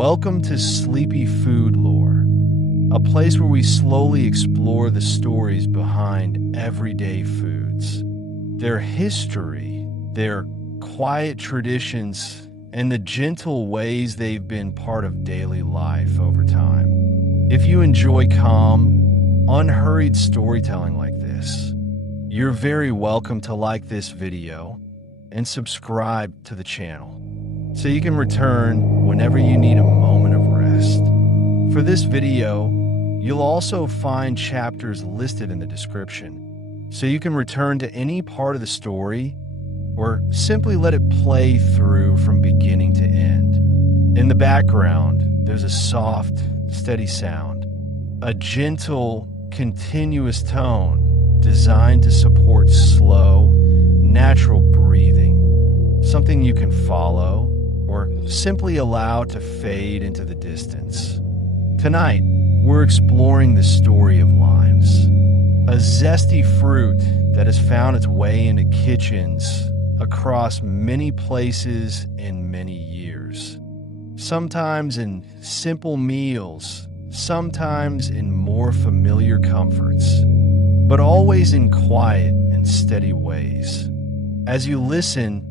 Welcome to Sleepy Food Lore, a place where we slowly explore the stories behind everyday foods, their history, their quiet traditions, and the gentle ways they've been part of daily life over time. If you enjoy calm, unhurried storytelling like this, you're very welcome to like this video and subscribe to the channel so you can return whenever you need a moment of rest. For this video, you'll also find chapters listed in the description, so you can return to any part of the story or simply let it play through from beginning to end. In the background, there's a soft, steady sound, a gentle, continuous tone designed to support slow, natural breathing, something you can follow or simply allow to fade into the distance. Tonight, we're exploring the story of limes, a zesty fruit that has found its way into kitchens across many places in many years. Sometimes in simple meals, sometimes in more familiar comforts, but always in quiet and steady ways. As you listen,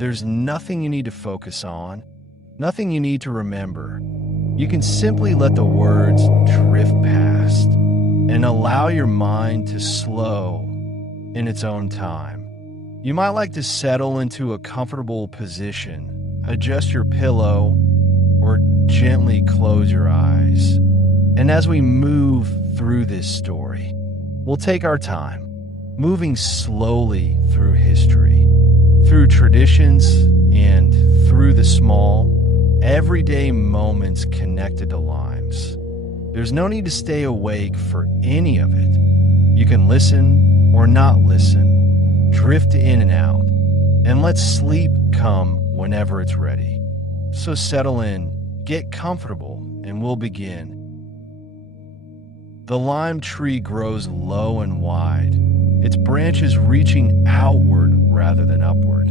there's nothing you need to focus on, nothing you need to remember. You can simply let the words drift past and allow your mind to slow in its own time. You might like to settle into a comfortable position, adjust your pillow, or gently close your eyes. And as we move through this story, we'll take our time, moving slowly through history, through traditions, and through the small, everyday moments connected to limes. There's no need to stay awake for any of it. You can listen or not listen, drift in and out, and let sleep come whenever it's ready. So settle in, get comfortable, and we'll begin. The lime tree grows low and wide, its branches reaching outward rather than upward.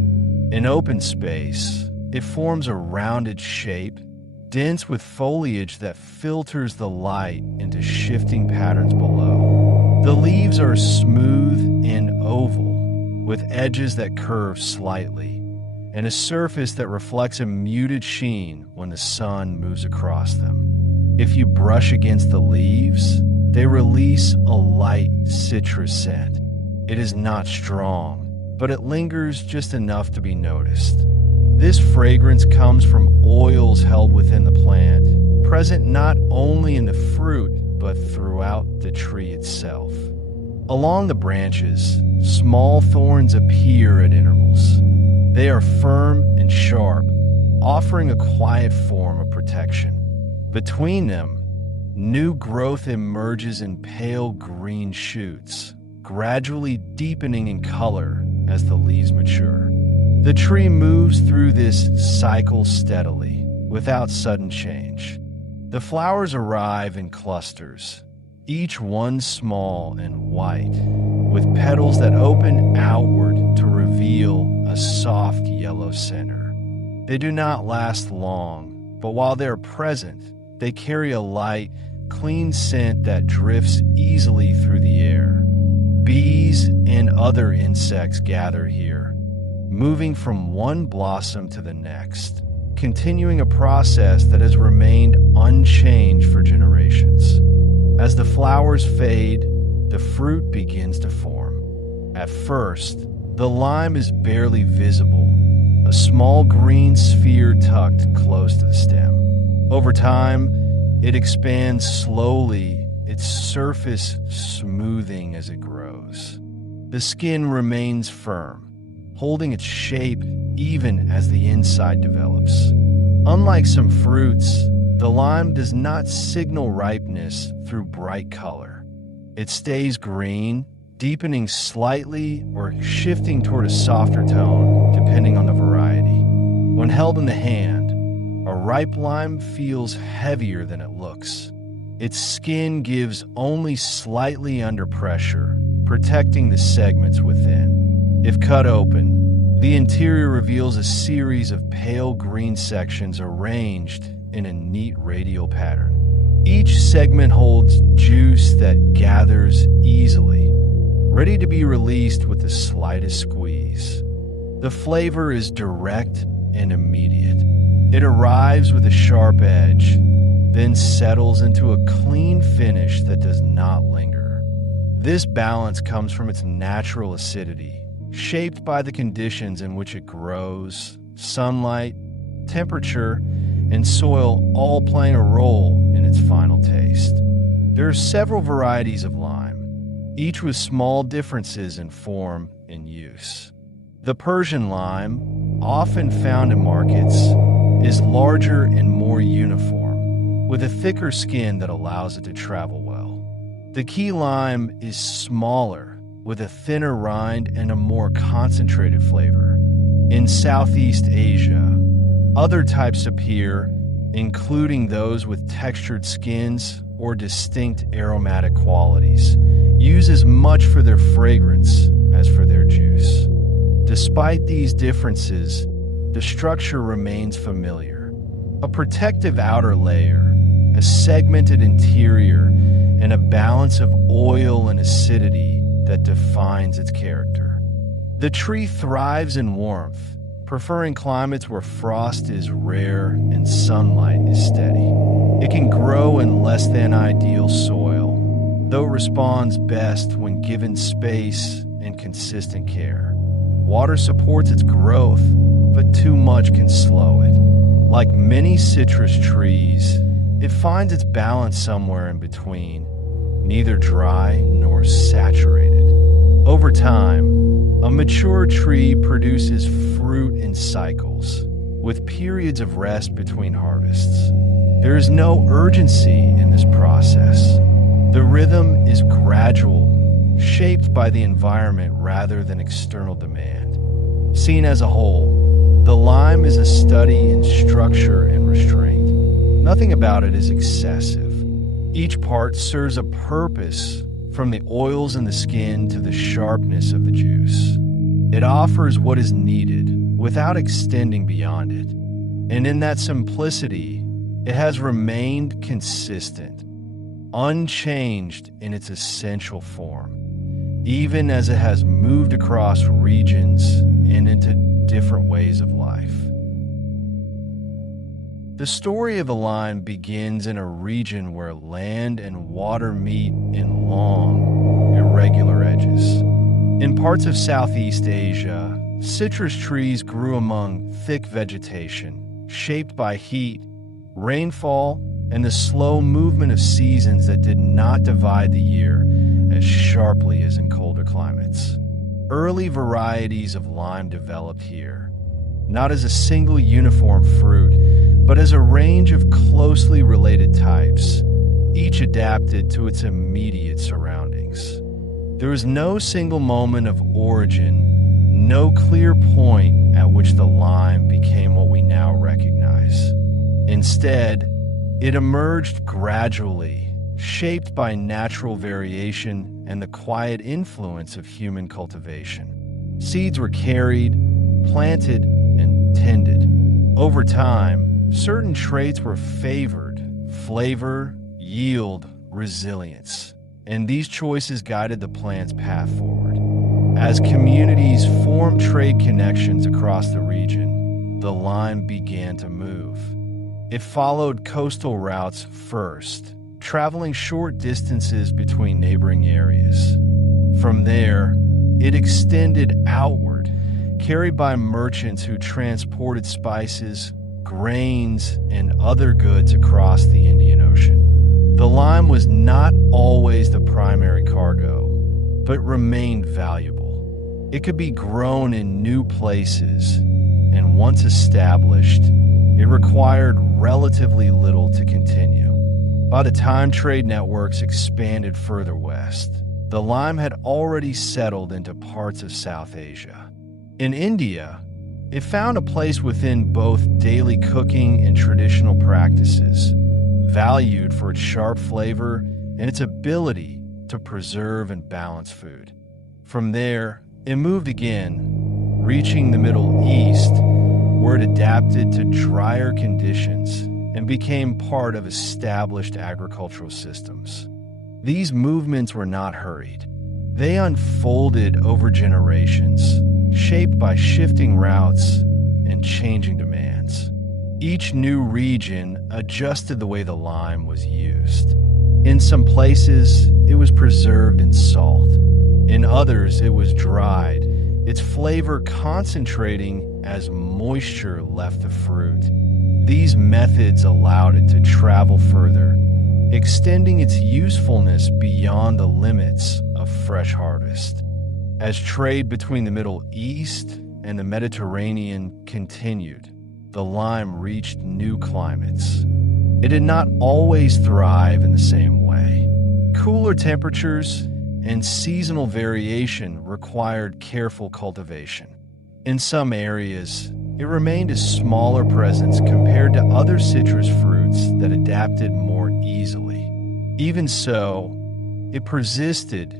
In open space, it forms a rounded shape, dense with foliage that filters the light into shifting patterns below. The leaves are smooth and oval, with edges that curve slightly, and a surface that reflects a muted sheen when the sun moves across them. If you brush against the leaves, they release a light citrus scent. It is not strong, but it lingers just enough to be noticed. This fragrance comes from oils held within the plant, present not only in the fruit, but throughout the tree itself. Along the branches, small thorns appear at intervals. They are firm and sharp, offering a quiet form of protection. Between them, new growth emerges in pale green shoots, gradually deepening in color as the leaves mature. The tree moves through this cycle steadily, without sudden change. The flowers arrive in clusters, each one small and white, with petals that open outward to reveal a soft yellow center. They do not last long, but while they are present, they carry a light, clean scent that drifts easily through the air. Bees and other insects gather here, moving from one blossom to the next, continuing a process that has remained unchanged for generations. As the flowers fade, the fruit begins to form. At first, the lime is barely visible, a small green sphere tucked close to the stem. Over time, it expands slowly, its surface smoothing as it grows. The skin remains firm, holding its shape even as the inside develops. Unlike some fruits, the lime does not signal ripeness through bright color. It stays green, deepening slightly or shifting toward a softer tone, depending on the variety. When held in the hand, a ripe lime feels heavier than it looks. Its skin gives only slightly under pressure, protecting the segments within. If cut open, the interior reveals a series of pale green sections arranged in a neat radial pattern. Each segment holds juice that gathers easily, ready to be released with the slightest squeeze. The flavor is direct and immediate. It arrives with a sharp edge, then settles into a clean finish that does not linger. This balance comes from its natural acidity, shaped by the conditions in which it grows, sunlight, temperature, and soil all playing a role in its final taste. There are several varieties of lime, each with small differences in form and use. The Persian lime, often found in markets, is larger and more uniform, with a thicker skin that allows it to travel well. The key lime is smaller, with a thinner rind and a more concentrated flavor. In Southeast Asia, other types appear, including those with textured skins or distinct aromatic qualities, use as much for their fragrance as for their juice. Despite these differences, the structure remains familiar. A protective outer layer, a segmented interior, and a balance of oil and acidity that defines its character. The tree thrives in warmth, preferring climates where frost is rare and sunlight is steady. It can grow in less than ideal soil, though responds best when given space and consistent care. Water supports its growth, but too much can slow it. Like many citrus trees, it finds its balance somewhere in between, neither dry nor saturated. Over time, a mature tree produces fruit in cycles, with periods of rest between harvests. There is no urgency in this process. The rhythm is gradual, shaped by the environment rather than external demand. Seen as a whole, the lime is a study in structure and restraint. Nothing about it is excessive. Each part serves a purpose, from the oils in the skin to the sharpness of the juice. It offers what is needed without extending beyond it. And in that simplicity, it has remained consistent, unchanged in its essential form, even as it has moved across regions and into different ways of life. The story of the lime begins in a region where land and water meet in long, irregular edges. In parts of Southeast Asia, citrus trees grew among thick vegetation, shaped by heat, rainfall, and the slow movement of seasons that did not divide the year as sharply as in colder climates. Early varieties of lime developed here, not as a single uniform fruit, but as a range of closely related types, each adapted to its immediate surroundings. There was no single moment of origin, no clear point at which the lime became what we now recognize. Instead, it emerged gradually, shaped by natural variation and the quiet influence of human cultivation. Seeds were carried, planted, and tended. Over time, certain traits were favored: flavor, yield, resilience. And these choices guided the plant's path forward. As communities formed trade connections across the region, the lime began to move. It followed coastal routes first, traveling short distances between neighboring areas. From there, it extended outward, carried by merchants who transported spices, grains, and other goods across the Indian Ocean. The lime was not always the primary cargo, but remained valuable. It could be grown in new places, and once established, it required relatively little to continue. By the time trade networks expanded further west, the lime had already settled into parts of South Asia. In India, it found a place within both daily cooking and traditional practices, valued for its sharp flavor and its ability to preserve and balance food. From there, it moved again, reaching the Middle East, where it adapted to drier conditions and became part of established agricultural systems. These movements were not hurried. They unfolded over generations, shaped by shifting routes and changing demands. Each new region adjusted the way the lime was used. In some places, it was preserved in salt. In others, it was dried, its flavor concentrating as moisture left the fruit. These methods allowed it to travel further, extending its usefulness beyond the limits of fresh harvest. As trade between the Middle East and the Mediterranean continued, the lime reached new climates. It did not always thrive in the same way. Cooler temperatures and seasonal variation required careful cultivation. In some areas, it remained a smaller presence compared to other citrus fruits that adapted more easily. Even so, it persisted,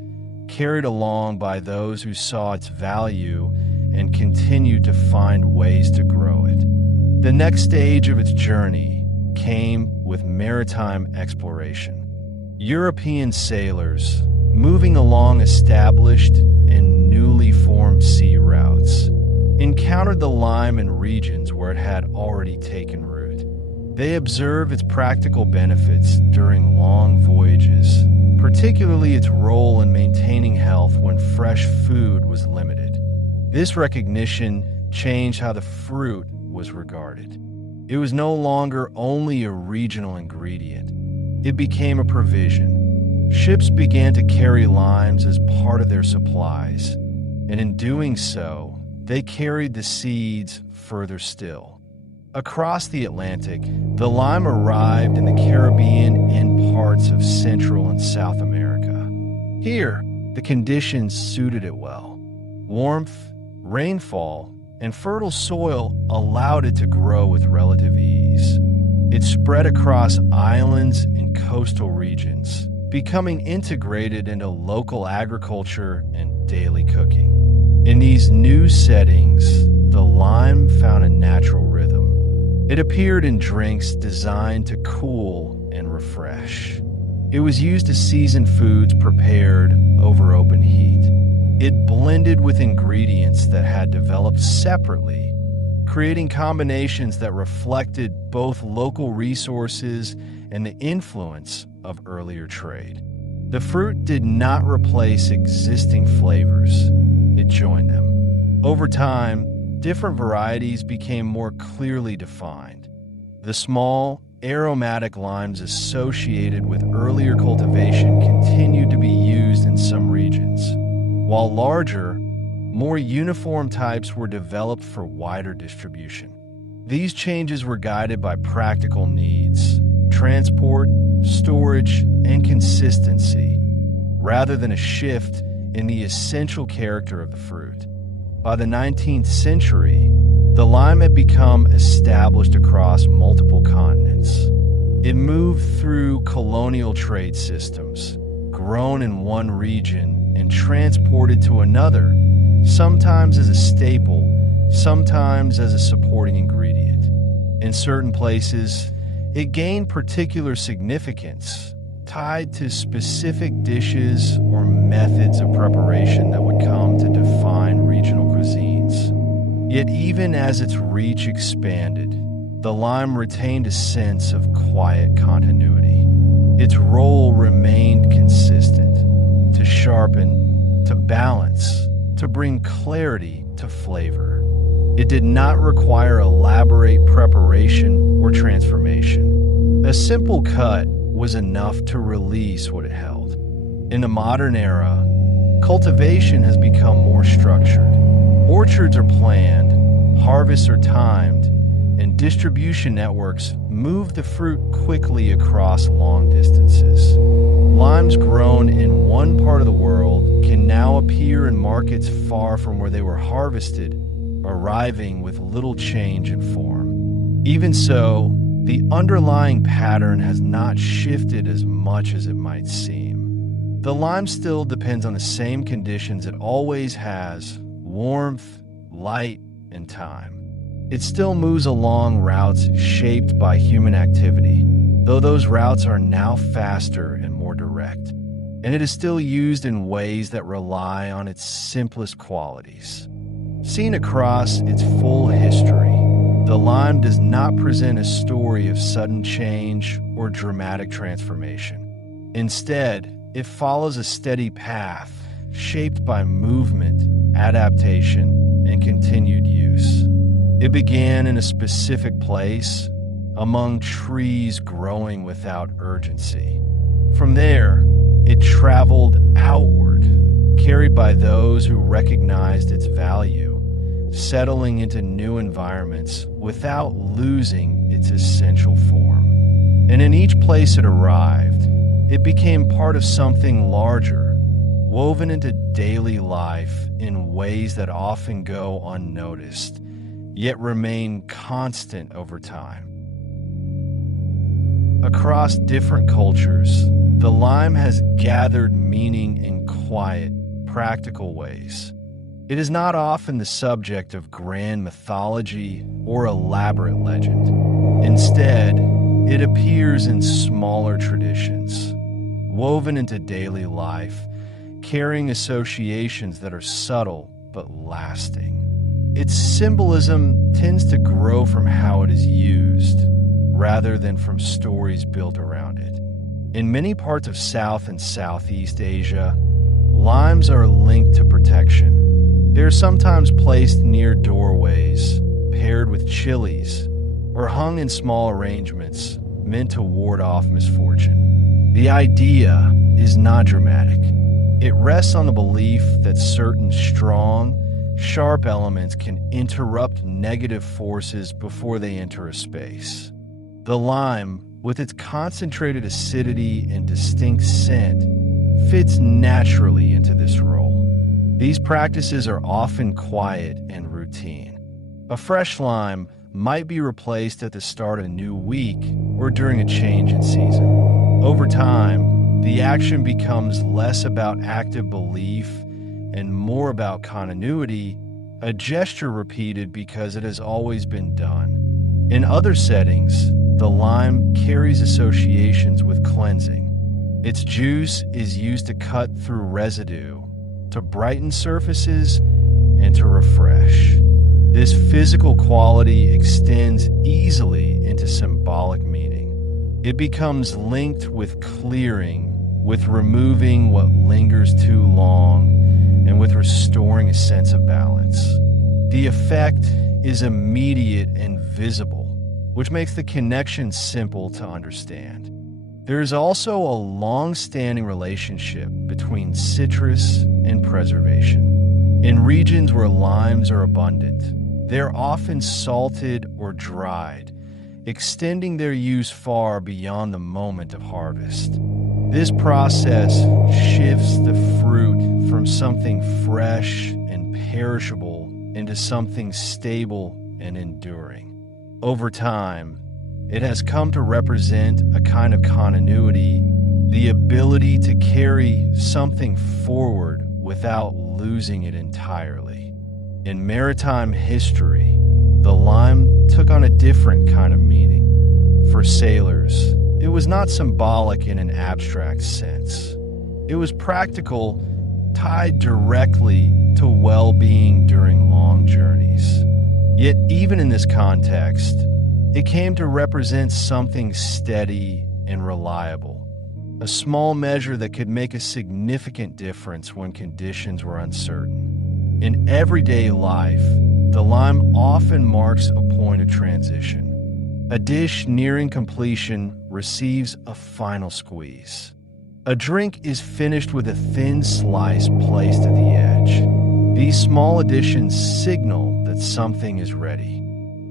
carried along by those who saw its value and continued to find ways to grow it. The next stage of its journey came with maritime exploration. European sailors, moving along established and newly formed sea routes, encountered the lime in regions where it had already taken root. They observed its practical benefits during long voyages, particularly its role in maintaining health when fresh food was limited. This recognition changed how the fruit was regarded. It was no longer only a regional ingredient. It became a provision. Ships began to carry limes as part of their supplies, and in doing so, they carried the seeds further still. Across the Atlantic, the lime arrived in the Caribbean and parts of Central and South America. Here, the conditions suited it well. Warmth, rainfall, and fertile soil allowed it to grow with relative ease. It spread across islands and coastal regions, becoming integrated into local agriculture and daily cooking. In these new settings, the lime found a natural rhythm. It appeared in drinks designed to cool and refresh. It was used to season foods prepared over open heat. It blended with ingredients that had developed separately, creating combinations that reflected both local resources and the influence of earlier trade. The fruit did not replace existing flavors, it joined them. Over time, different varieties became more clearly defined. The small, aromatic limes associated with earlier cultivation continued to be used in some regions, while larger, more uniform types were developed for wider distribution. These changes were guided by practical needs, transport, storage, and consistency, rather than a shift in the essential character of the fruit. By the 19th century, the lime had become established across multiple continents. It moved through colonial trade systems, grown in one region and transported to another, sometimes as a staple, sometimes as a supporting ingredient. In certain places, it gained particular significance, tied to specific dishes or methods of preparation that would come to define regional cuisines. Yet even as its reach expanded, the lime retained a sense of quiet continuity. Its role remained consistent, to sharpen, to balance, to bring clarity to flavor. It did not require elaborate preparation or transformation. A simple cut was enough to release what it held. In the modern era, cultivation has become more structured. Orchards are planned, harvests are timed, and distribution networks move the fruit quickly across long distances. Limes grown in one part of the world can now appear in markets far from where they were harvested, arriving with little change in form. Even so, the underlying pattern has not shifted as much as it might seem. The lime still depends on the same conditions it always has: warmth, light, and time. It still moves along routes shaped by human activity, though those routes are now faster and more direct. And it is still used in ways that rely on its simplest qualities. Seen across its full history, the lime does not present a story of sudden change or dramatic transformation. Instead, it follows a steady path shaped by movement, adaptation, and continued use. It began in a specific place, among trees growing without urgency. From there, it traveled outward, carried by those who recognized its value, settling into new environments without losing its essential form. And in each place it arrived, it became part of something larger, woven into daily life in ways that often go unnoticed, yet remain constant over time. Across different cultures, the lime has gathered meaning in quiet, practical ways. It is not often the subject of grand mythology or elaborate legend. Instead, it appears in smaller traditions, woven into daily life, carrying associations that are subtle but lasting. Its symbolism tends to grow from how it is used, rather than from stories built around it. In many parts of South and Southeast Asia, limes are linked to protection. They are sometimes placed near doorways, paired with chilies, or hung in small arrangements meant to ward off misfortune. The idea is not dramatic. It rests on the belief that certain strong, sharp elements can interrupt negative forces before they enter a space. The lime, with its concentrated acidity and distinct scent, fits naturally into this role. These practices are often quiet and routine. A fresh lime might be replaced at the start of a new week or during a change in season. Over time, the action becomes less about active belief and more about continuity, a gesture repeated because it has always been done. In other settings, the lime carries associations with cleansing. Its juice is used to cut through residue, to brighten surfaces, and to refresh. This physical quality extends easily into symbolic meaning. It becomes linked with clearing, with removing what lingers too long, and with restoring a sense of balance. The effect is immediate and visible, which makes the connection simple to understand. There is also a long-standing relationship between citrus and preservation. In regions where limes are abundant, they are often salted or dried, extending their use far beyond the moment of harvest. This process shifts the fruit from something fresh and perishable into something stable and enduring. Over time, it has come to represent a kind of continuity, the ability to carry something forward without losing it entirely. In maritime history, the lime took on a different kind of meaning. For sailors, it was not symbolic in an abstract sense. It was practical, tied directly to well-being during long journeys. Yet even in this context, it came to represent something steady and reliable, a small measure that could make a significant difference when conditions were uncertain. In everyday life, the lime often marks a point of transition. A dish nearing completion receives a final squeeze. A drink is finished with a thin slice placed at the edge. These small additions signal that something is ready.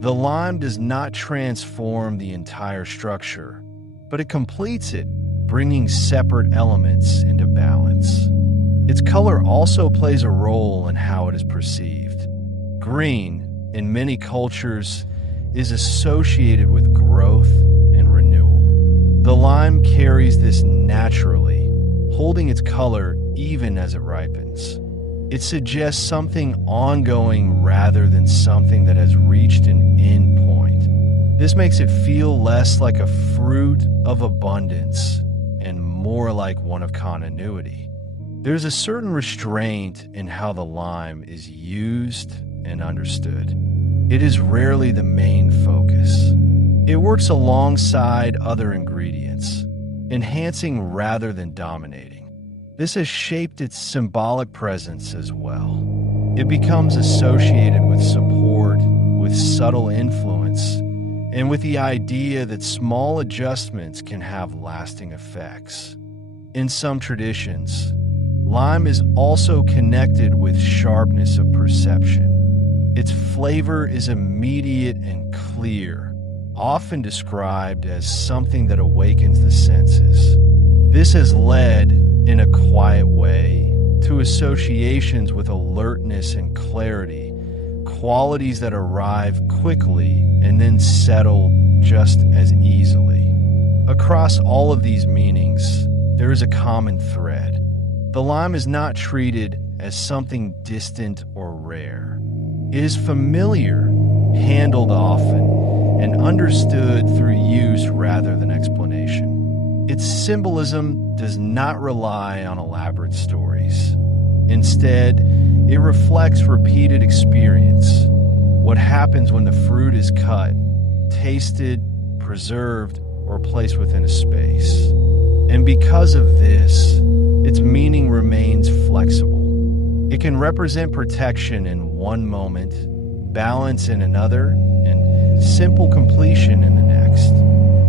The lime does not transform the entire structure, but it completes it, bringing separate elements into balance. Its color also plays a role in how it is perceived. Green, in many cultures, is associated with growth and renewal. The lime carries this naturally, holding its color even as it ripens. It suggests something ongoing rather than something that has reached an end point. This makes it feel less like a fruit of abundance and more like one of continuity. There's a certain restraint in how the lime is used and understood. It is rarely the main focus. It works alongside other ingredients, enhancing rather than dominating. This has shaped its symbolic presence as well. It becomes associated with support, with subtle influence, and with the idea that small adjustments can have lasting effects. In some traditions, lime is also connected with sharpness of perception. Its flavor is immediate and clear, often described as something that awakens the senses. This has led, in a quiet way, to associations with alertness and clarity, qualities that arrive quickly and then settle just as easily. Across all of these meanings, there is a common thread. The lime is not treated as something distant or rare. It is familiar, handled often, and understood through use rather than explanation. Its symbolism does not rely on elaborate stories. Instead, it reflects repeated experience. What happens when the fruit is cut, tasted, preserved, or placed within a space. And because of this, its meaning remains flexible. It can represent protection in one moment, balance in another, and simple completion in the next.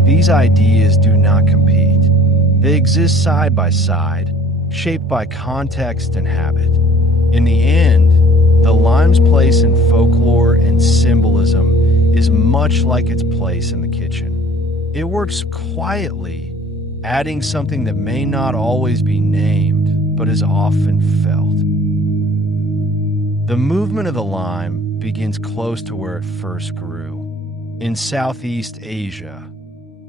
These ideas do not compete. They exist side by side, shaped by context and habit. In the end, the lime's place in folklore and symbolism is much like its place in the kitchen. It works quietly, adding something that may not always be named, but is often felt. The movement of the lime begins close to where it first grew, in Southeast Asia.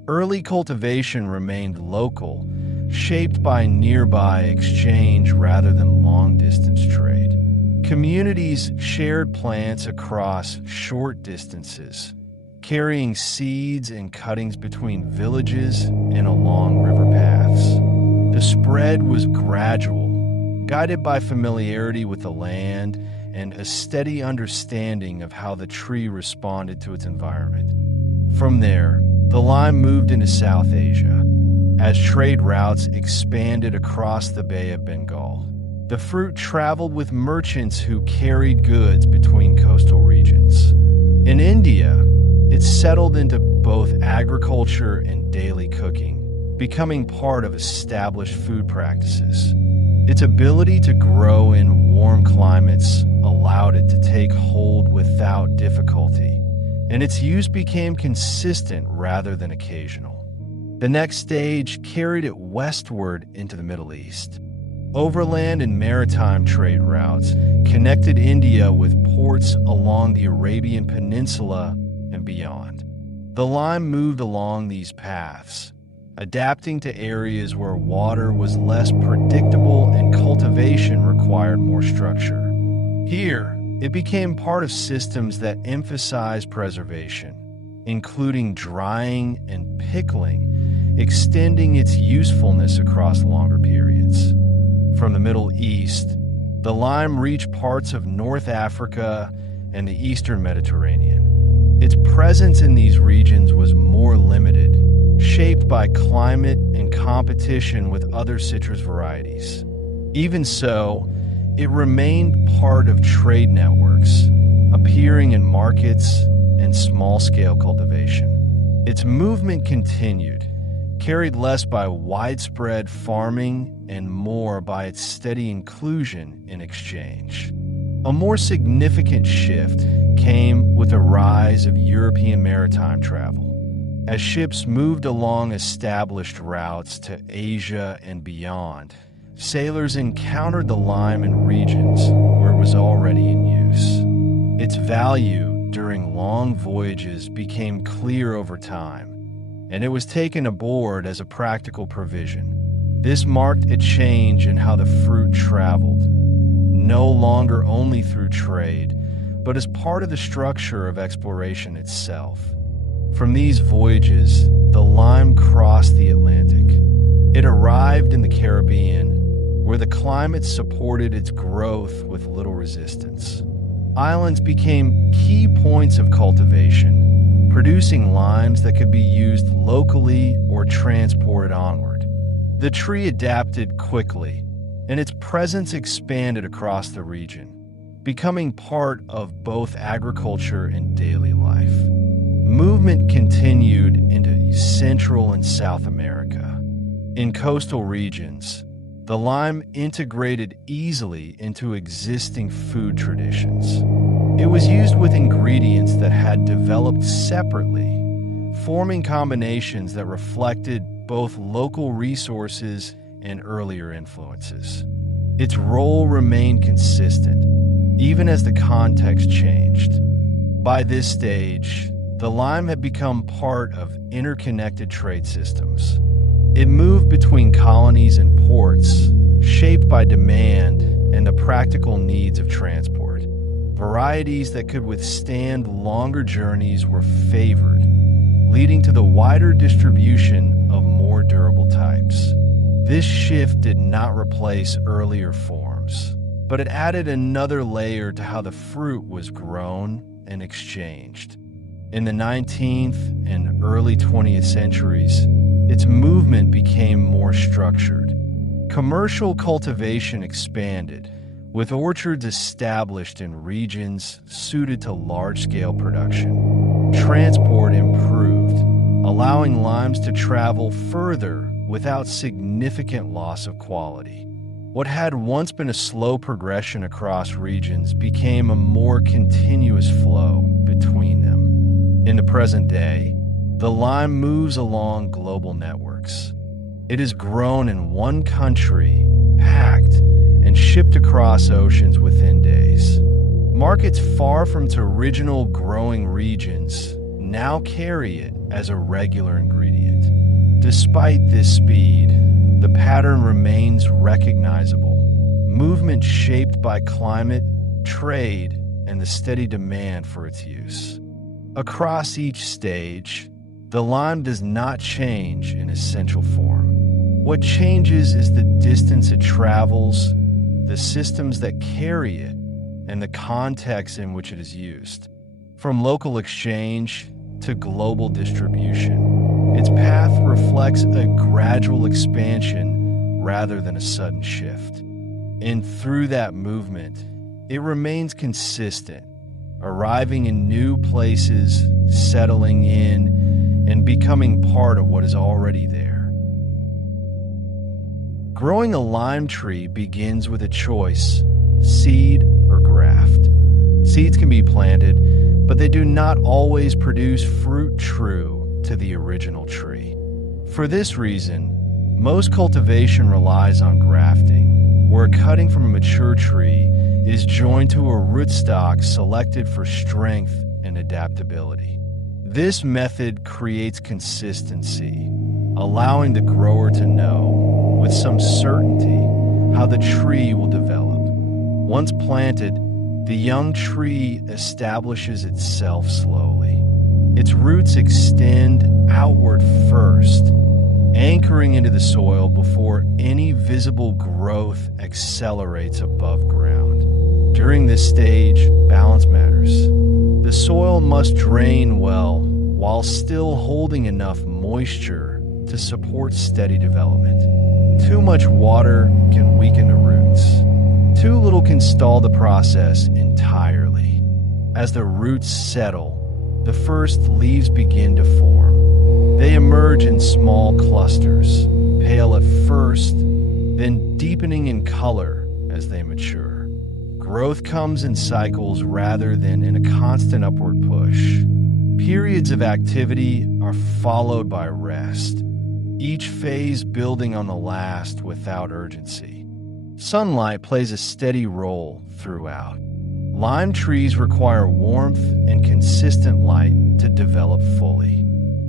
Early cultivation remained local, shaped by nearby exchange rather than long-distance trade. Communities shared plants across short distances, carrying seeds and cuttings between villages and along river paths. The spread was gradual, guided by familiarity with the land and a steady understanding of how the tree responded to its environment. From there, the lime moved into South Asia, as trade routes expanded across the Bay of Bengal. The fruit traveled with merchants who carried goods between coastal regions. In India, it settled into both agriculture and daily cooking, becoming part of established food practices. Its ability to grow in warm climates allowed it to take hold without difficulty, and its use became consistent rather than occasional. The next stage carried it westward into the Middle East. Overland and maritime trade routes connected India with ports along the Arabian Peninsula and beyond. The lime moved along these paths, adapting to areas where water was less predictable and cultivation required more structure. Here, it became part of systems that emphasized preservation, including drying and pickling, extending its usefulness across longer periods. From the Middle East, the lime reached parts of North Africa and the Eastern Mediterranean. Its presence in these regions was more limited, shaped by climate and competition with other citrus varieties. Even so, it remained part of trade networks, appearing in markets and small-scale cultivation. Its movement continued, carried less by widespread farming and more by its steady inclusion in exchange. A more significant shift came with the rise of European maritime travel. As ships moved along established routes to Asia and beyond, sailors encountered the lime in regions where it was already in use. Its value during long voyages became clear over time, and it was taken aboard as a practical provision. This marked a change in how the fruit traveled, no longer only through trade, but as part of the structure of exploration itself. From these voyages, the lime crossed the Atlantic. It arrived in the Caribbean, where the climate supported its growth with little resistance. Islands became key points of cultivation, producing limes that could be used locally or transported onward. The tree adapted quickly, and its presence expanded across the region, becoming part of both agriculture and daily life. Movement continued into Central and South America. In coastal regions, the lime integrated easily into existing food traditions. It was used with ingredients that had developed separately, forming combinations that reflected both local resources and earlier influences. Its role remained consistent, even as the context changed. By this stage, the lime had become part of interconnected trade systems. It moved between colonies and ports, shaped by demand and the practical needs of transport. Varieties that could withstand longer journeys were favored, leading to the wider distribution of more durable types. This shift did not replace earlier forms, but it added another layer to how the fruit was grown and exchanged. In the 19th and early 20th centuries, its movement became more structured. Commercial cultivation expanded, with orchards established in regions suited to large-scale production. Transport improved, allowing limes to travel further without significant loss of quality. What had once been a slow progression across regions became a more continuous flow between them. In the present day, the lime moves along global networks. It is grown in one country, packed, and shipped across oceans within days. Markets far from its original growing regions now carry it as a regular ingredient. Despite this speed, the pattern remains recognizable. Movement shaped by climate, trade, and the steady demand for its use. Across each stage, the lime does not change in essential form. What changes is the distance it travels, the systems that carry it, and the context in which it is used. From local exchange to global distribution, its path reflects a gradual expansion rather than a sudden shift. And through that movement, it remains consistent, arriving in new places, settling in, and becoming part of what is already there. Growing a lime tree begins with a choice: seed or graft. Seeds can be planted, but they do not always produce fruit true to the original tree. For this reason, most cultivation relies on grafting, where a cutting from a mature tree is joined to a rootstock selected for strength and adaptability. This method creates consistency, allowing the grower to know, with some certainty, how the tree will develop. Once planted, the young tree establishes itself slowly. Its roots extend outward first, anchoring into the soil before any visible growth accelerates above ground. During this stage, balance matters. The soil must drain well while still holding enough moisture to support steady development. Too much water can weaken the roots. Too little can stall the process entirely. As the roots settle, the first leaves begin to form. They emerge in small clusters, pale at first, then deepening in color as they mature. Growth comes in cycles rather than in a constant upward push. Periods of activity are followed by rest, each phase building on the last without urgency. Sunlight plays a steady role throughout. Lime trees require warmth and consistent light to develop fully.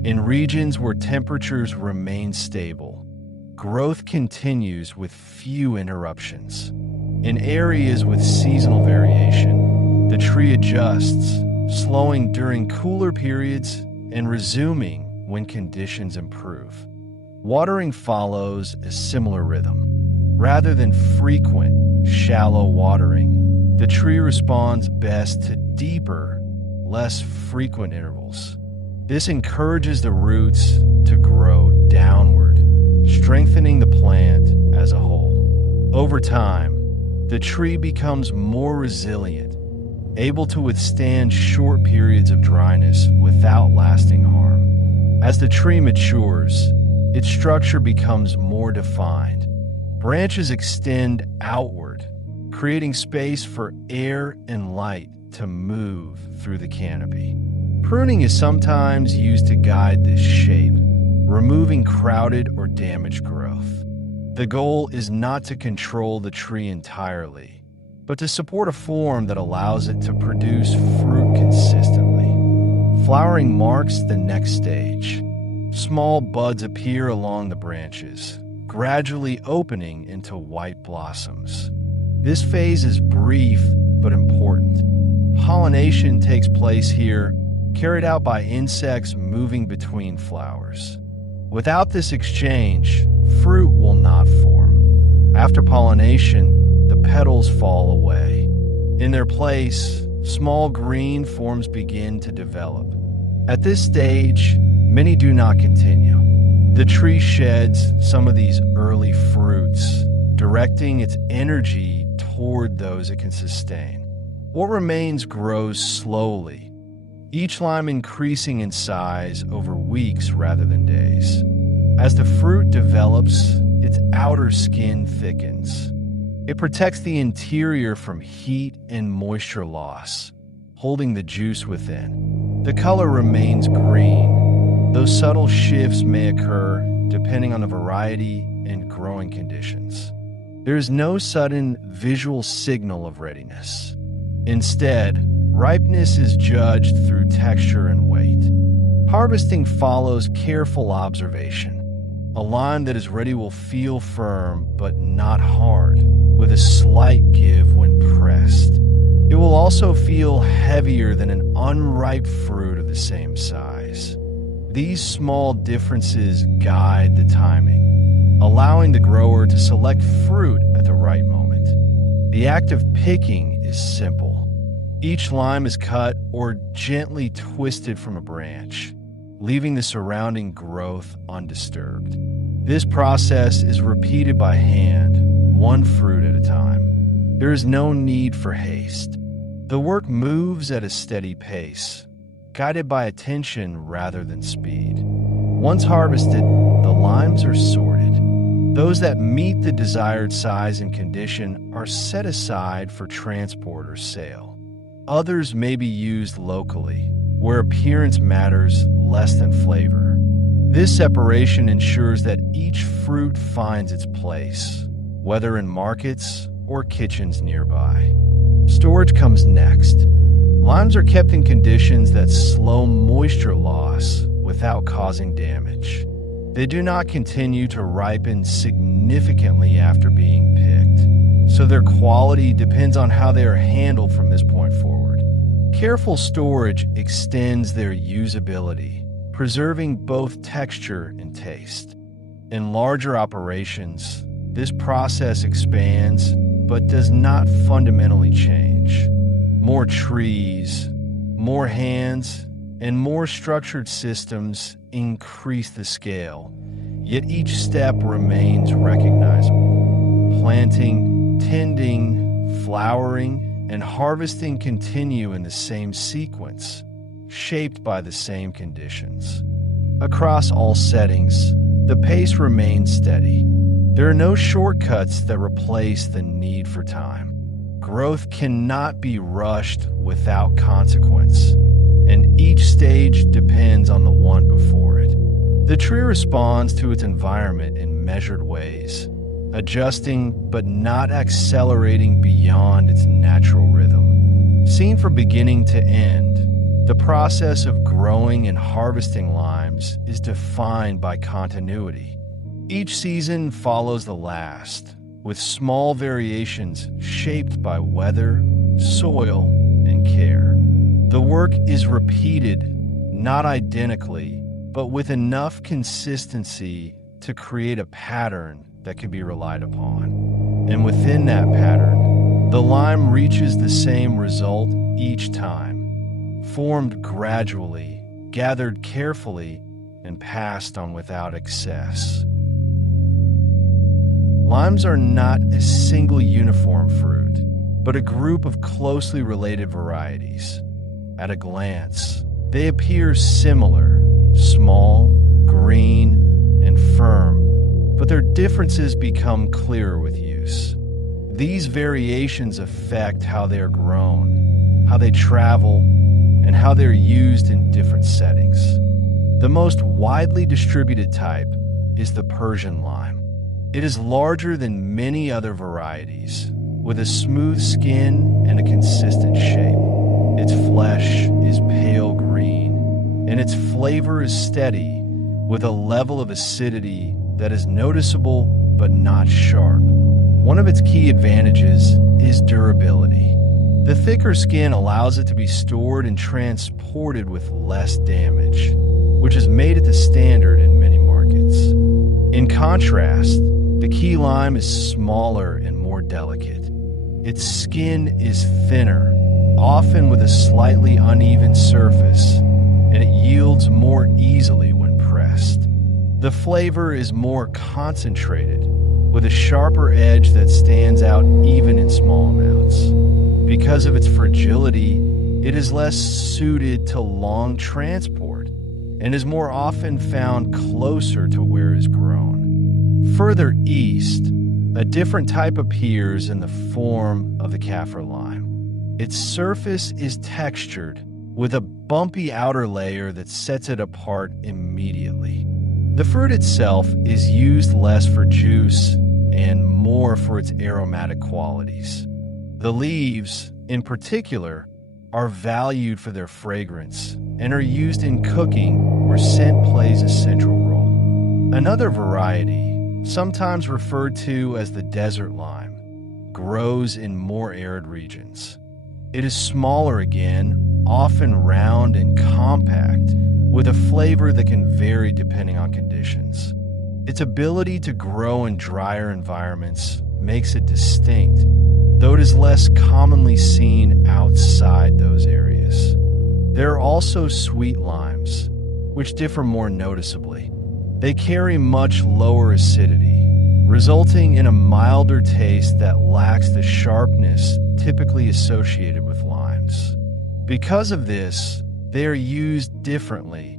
In regions where temperatures remain stable, growth continues with few interruptions. In areas with seasonal variation, the tree adjusts, slowing during cooler periods and resuming when conditions improve. Watering follows a similar rhythm. Rather than frequent, shallow watering, the tree responds best to deeper, less frequent intervals. This encourages the roots to grow downward, strengthening the plant as a whole. Over time, the tree becomes more resilient, able to withstand short periods of dryness without lasting harm. As the tree matures, its structure becomes more defined. Branches extend outward, creating space for air and light to move through the canopy. Pruning is sometimes used to guide this shape, removing crowded or damaged growth. The goal is not to control the tree entirely, but to support a form that allows it to produce fruit consistently. Flowering marks the next stage. Small buds appear along the branches, gradually opening into white blossoms. This phase is brief but important. Pollination takes place here, carried out by insects moving between flowers. Without this exchange, fruit will not form. After pollination, the petals fall away. In their place, small green forms begin to develop. At this stage, many do not continue. The tree sheds some of these early fruits, directing its energy toward those it can sustain. What remains grows slowly, each lime increasing in size over weeks rather than days. As the fruit develops, its outer skin thickens. It protects the interior from heat and moisture loss, holding the juice within. The color remains green, though subtle shifts may occur depending on the variety and growing conditions. There is no sudden visual signal of readiness. Instead, ripeness is judged through texture and weight. Harvesting follows careful observation. A lime that is ready will feel firm but not hard, with a slight give when pressed. It will also feel heavier than an unripe fruit of the same size. These small differences guide the timing, allowing the grower to select fruit at the right moment. The act of picking is simple. Each lime is cut or gently twisted from a branch, leaving the surrounding growth undisturbed. This process is repeated by hand, one fruit at a time. There is no need for haste. The work moves at a steady pace, guided by attention rather than speed. Once harvested, the limes are sorted. Those that meet the desired size and condition are set aside for transport or sale. Others may be used locally, where appearance matters less than flavor. This separation ensures that each fruit finds its place, whether in markets or kitchens nearby. Storage comes next. Limes are kept in conditions that slow moisture loss without causing damage. They do not continue to ripen significantly after being picked, so their quality depends on how they are handled from this point forward. Careful storage extends their usability, preserving both texture and taste. In larger operations, this process expands but does not fundamentally change. More trees, more hands, and more structured systems increase the scale, yet each step remains recognizable. Planting, tending, flowering, and harvesting continue in the same sequence, shaped by the same conditions. Across all settings, the pace remains steady. There are no shortcuts that replace the need for time. Growth cannot be rushed without consequence, and each stage depends on the one before it. The tree responds to its environment in measured ways, adjusting but not accelerating beyond its natural rhythm. Seen from beginning to end, the process of growing and harvesting limes is defined by continuity. Each season follows the last, with small variations shaped by weather, soil, and care. The work is repeated, not identically, but with enough consistency to create a pattern that can be relied upon. And within that pattern, the lime reaches the same result each time, formed gradually, gathered carefully, and passed on without excess. Limes are not a single uniform fruit, but a group of closely related varieties. At a glance, they appear similar, small, green, and firm, but their differences become clearer with use. These variations affect how they are grown, how they travel, and how they are used in different settings. The most widely distributed type is the Persian lime. It is larger than many other varieties, with a smooth skin and a consistent shape. Its flesh is pale green, and its flavor is steady, with a level of acidity that is noticeable but not sharp. One of its key advantages is durability. The thicker skin allows it to be stored and transported with less damage, which has made it the standard in many markets. In contrast, the key lime is smaller and more delicate. Its skin is thinner, often with a slightly uneven surface, and it yields more easily when pressed. The flavor is more concentrated, with a sharper edge that stands out even in small amounts. Because of its fragility, it is less suited to long transport and is more often found closer to where it is grown. Further east, a different type appears in the form of the Kaffir lime. Its surface is textured, with a bumpy outer layer that sets it apart immediately. The fruit itself is used less for juice and more for its aromatic qualities. The leaves, in particular, are valued for their fragrance and are used in cooking where scent plays a central role. Another variety, sometimes referred to as the desert lime, grows in more arid regions. It is smaller again, often round and compact, with a flavor that can vary depending on conditions. Its ability to grow in drier environments makes it distinct, though it is less commonly seen outside those areas. There are also sweet limes, which differ more noticeably. They carry much lower acidity, resulting in a milder taste that lacks the sharpness typically associated with limes. Because of this, they are used differently,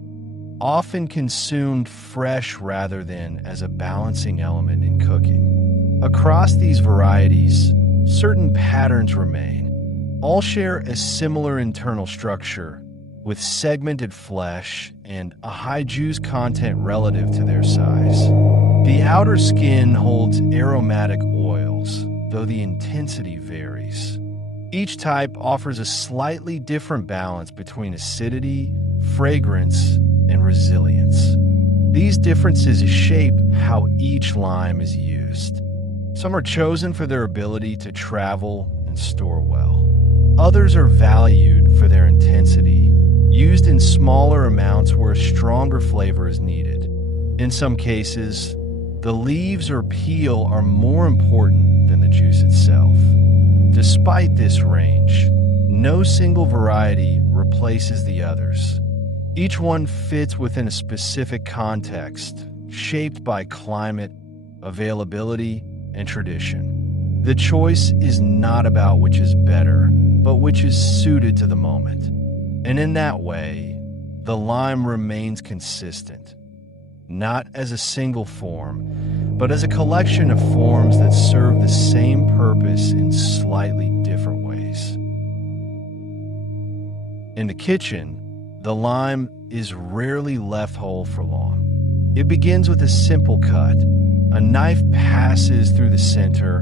often consumed fresh rather than as a balancing element in cooking. Across these varieties, certain patterns remain. All share a similar internal structure, with segmented flesh and a high juice content relative to their size. The outer skin holds aromatic oils, though the intensity varies. Each type offers a slightly different balance between acidity, fragrance, and resilience. These differences shape how each lime is used. Some are chosen for their ability to travel and store well. Others are valued for their intensity, used in smaller amounts where a stronger flavor is needed. In some cases, the leaves or peel are more important than the juice itself. Despite this range, no single variety replaces the others. Each one fits within a specific context, shaped by climate, availability, and tradition. The choice is not about which is better, but which is suited to the moment. And in that way, the lime remains consistent, not as a single form, but as a collection of forms that serve the same purpose in slightly different ways. In the kitchen, the lime is rarely left whole for long. It begins with a simple cut. A knife passes through the center,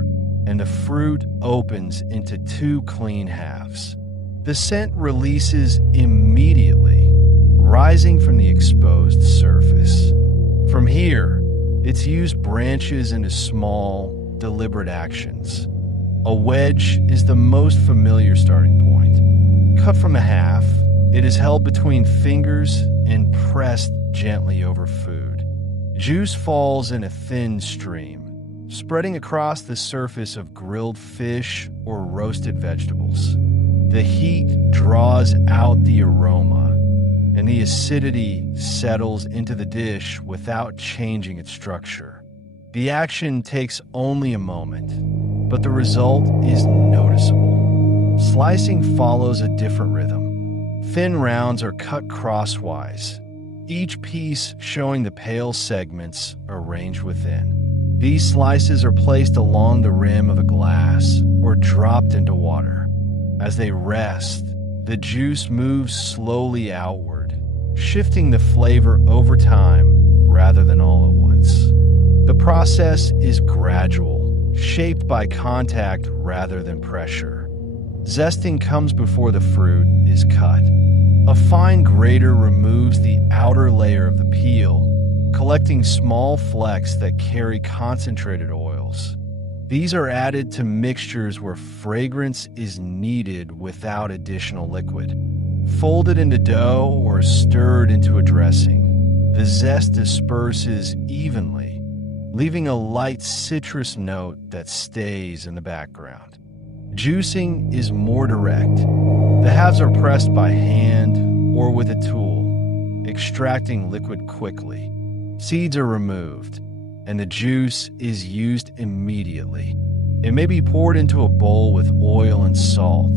and the fruit opens into two clean halves. The scent releases immediately, rising from the exposed surface. From here, its use branches into small, deliberate actions. A wedge is the most familiar starting point. Cut from a half, it is held between fingers and pressed gently over food. Juice falls in a thin stream, spreading across the surface of grilled fish or roasted vegetables. The heat draws out the aroma, and the acidity settles into the dish without changing its structure. The action takes only a moment, but the result is noticeable. Slicing follows a different rhythm. Thin rounds are cut crosswise, each piece showing the pale segments arranged within. These slices are placed along the rim of a glass or dropped into water. As they rest, the juice moves slowly outward, shifting the flavor over time rather than all at once. The process is gradual, shaped by contact rather than pressure. Zesting comes before the fruit is cut. A fine grater removes the outer layer of the peel, collecting small flecks that carry concentrated oils. These are added to mixtures where fragrance is needed without additional liquid. Folded into dough or stirred into a dressing, the zest disperses evenly, leaving a light citrus note that stays in the background. Juicing is more direct. The halves are pressed by hand or with a tool, extracting liquid quickly. Seeds are removed, and the juice is used immediately. It may be poured into a bowl with oil and salt,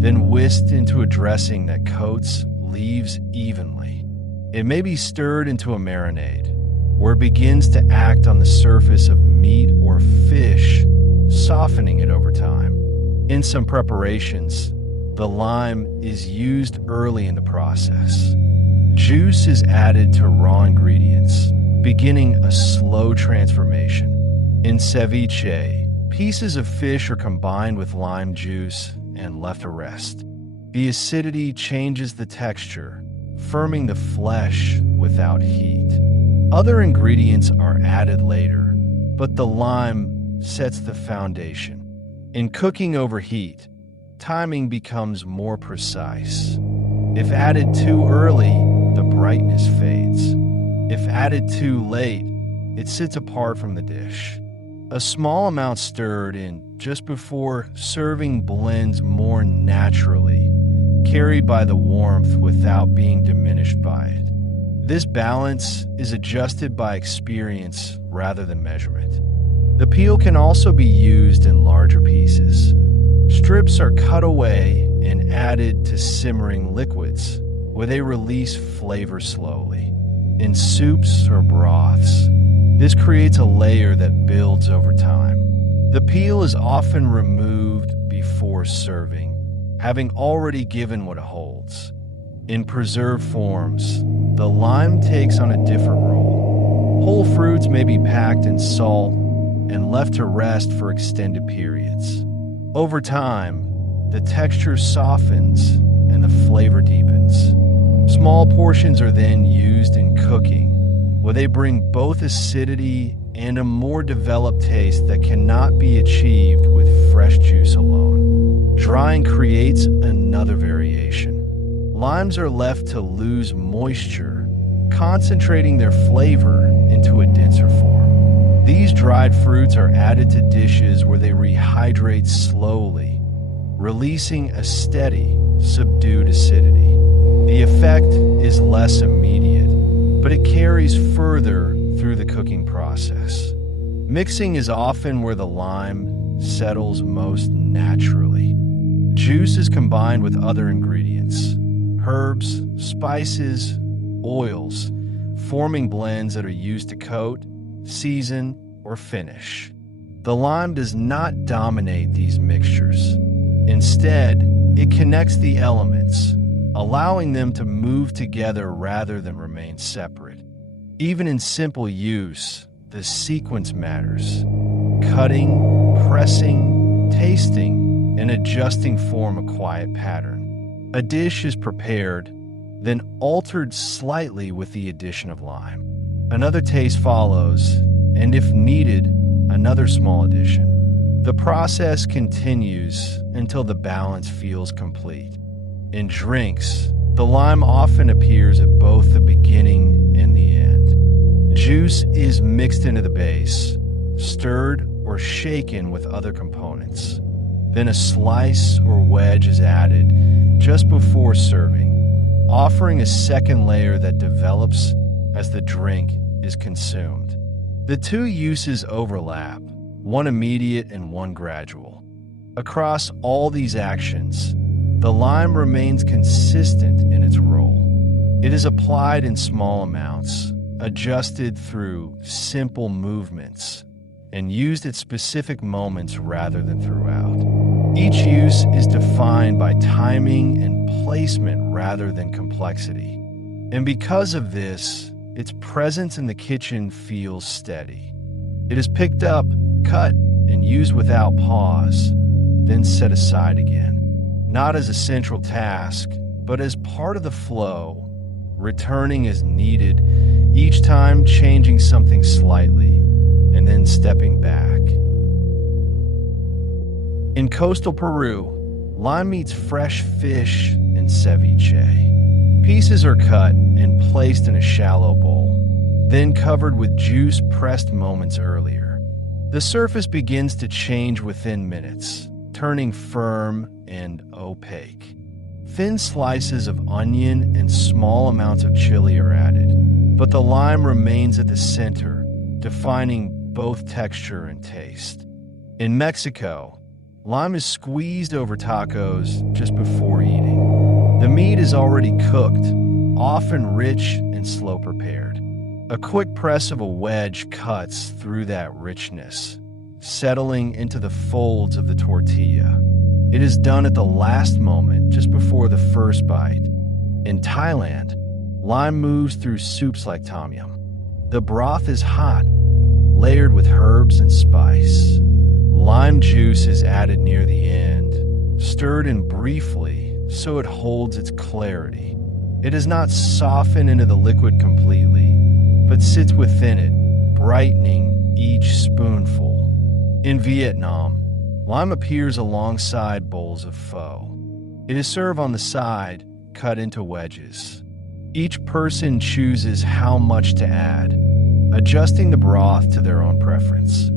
then whisked into a dressing that coats leaves evenly. It may be stirred into a marinade, where it begins to act on the surface of meat or fish, softening it over time. In some preparations, the lime is used early in the process. Juice is added to raw ingredients, beginning a slow transformation. In ceviche, pieces of fish are combined with lime juice and left to rest. The acidity changes the texture, firming the flesh without heat. Other ingredients are added later, but the lime sets the foundation. In cooking over heat, timing becomes more precise. If added too early, the brightness fades. If added too late, it sits apart from the dish. A small amount stirred in just before serving blends more naturally, carried by the warmth without being diminished by it. This balance is adjusted by experience rather than measurement. The peel can also be used in larger pieces. Strips are cut away and added to simmering liquids, where they release flavor slowly. In soups or broths, this creates a layer that builds over time. The peel is often removed before serving, having already given what it holds. In preserved forms, the lime takes on a different role. Whole fruits may be packed in salt and left to rest for extended periods. Over time, the texture softens and the flavor deepens. Small portions are then used in cooking, where they bring both acidity and a more developed taste that cannot be achieved with fresh juice alone. Drying creates another variation. Limes are left to lose moisture, concentrating their flavor into a denser form. These dried fruits are added to dishes where they rehydrate slowly, releasing a steady, subdued acidity. The effect is less immediate, but it carries further through the cooking process. Mixing is often where the lime settles most naturally. Juice is combined with other ingredients, herbs, spices, oils, forming blends that are used to coat, season, or finish. The lime does not dominate these mixtures. Instead, it connects the elements, allowing them to move together rather than remain separate. Even in simple use, the sequence matters. Cutting, pressing, tasting, and adjusting form a quiet pattern. A dish is prepared, then altered slightly with the addition of lime. Another taste follows, and if needed, another small addition. The process continues until the balance feels complete. In drinks, the lime often appears at both the beginning and the end. Juice is mixed into the base, stirred or shaken with other components. Then a slice or wedge is added just before serving, offering a second layer that develops as the drink is consumed. The two uses overlap, one immediate and one gradual. Across all these actions, the lime remains consistent in its role. It is applied in small amounts, adjusted through simple movements, and used at specific moments rather than throughout. Each use is defined by timing and placement rather than complexity. And because of this, its presence in the kitchen feels steady. It is picked up, cut, and used without pause, then set aside again. Not as a central task, but as part of the flow, returning as needed, each time changing something slightly, and then stepping back. In coastal Peru, lime meets fresh fish and ceviche. Pieces are cut and placed in a shallow bowl, then covered with juice pressed moments earlier. The surface begins to change within minutes, turning firm and opaque. Thin slices of onion and small amounts of chili are added, but the lime remains at the center, defining both texture and taste. In Mexico, lime is squeezed over tacos just before eating. The meat is already cooked, often rich and slow prepared. A quick press of a wedge cuts through that richness, settling into the folds of the tortilla. It is done at the last moment, just before the first bite. In Thailand, lime moves through soups like tom yum. The broth is hot, layered with herbs and spice. Lime juice is added near the end, stirred in briefly so it holds its clarity. It does not soften into the liquid completely, but sits within it, brightening each spoonful. In Vietnam, lime appears alongside bowls of pho. It is served on the side, cut into wedges. Each person chooses how much to add, adjusting the broth to their own preference.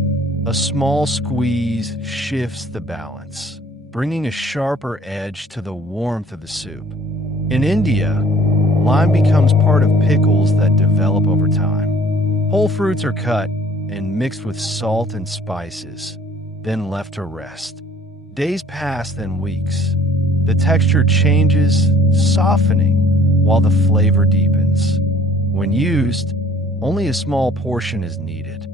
A small squeeze shifts the balance, bringing a sharper edge to the warmth of the soup. In India, lime becomes part of pickles that develop over time. Whole fruits are cut and mixed with salt and spices, then left to rest. Days pass, then weeks. The texture changes, softening, while the flavor deepens. When used, only a small portion is needed.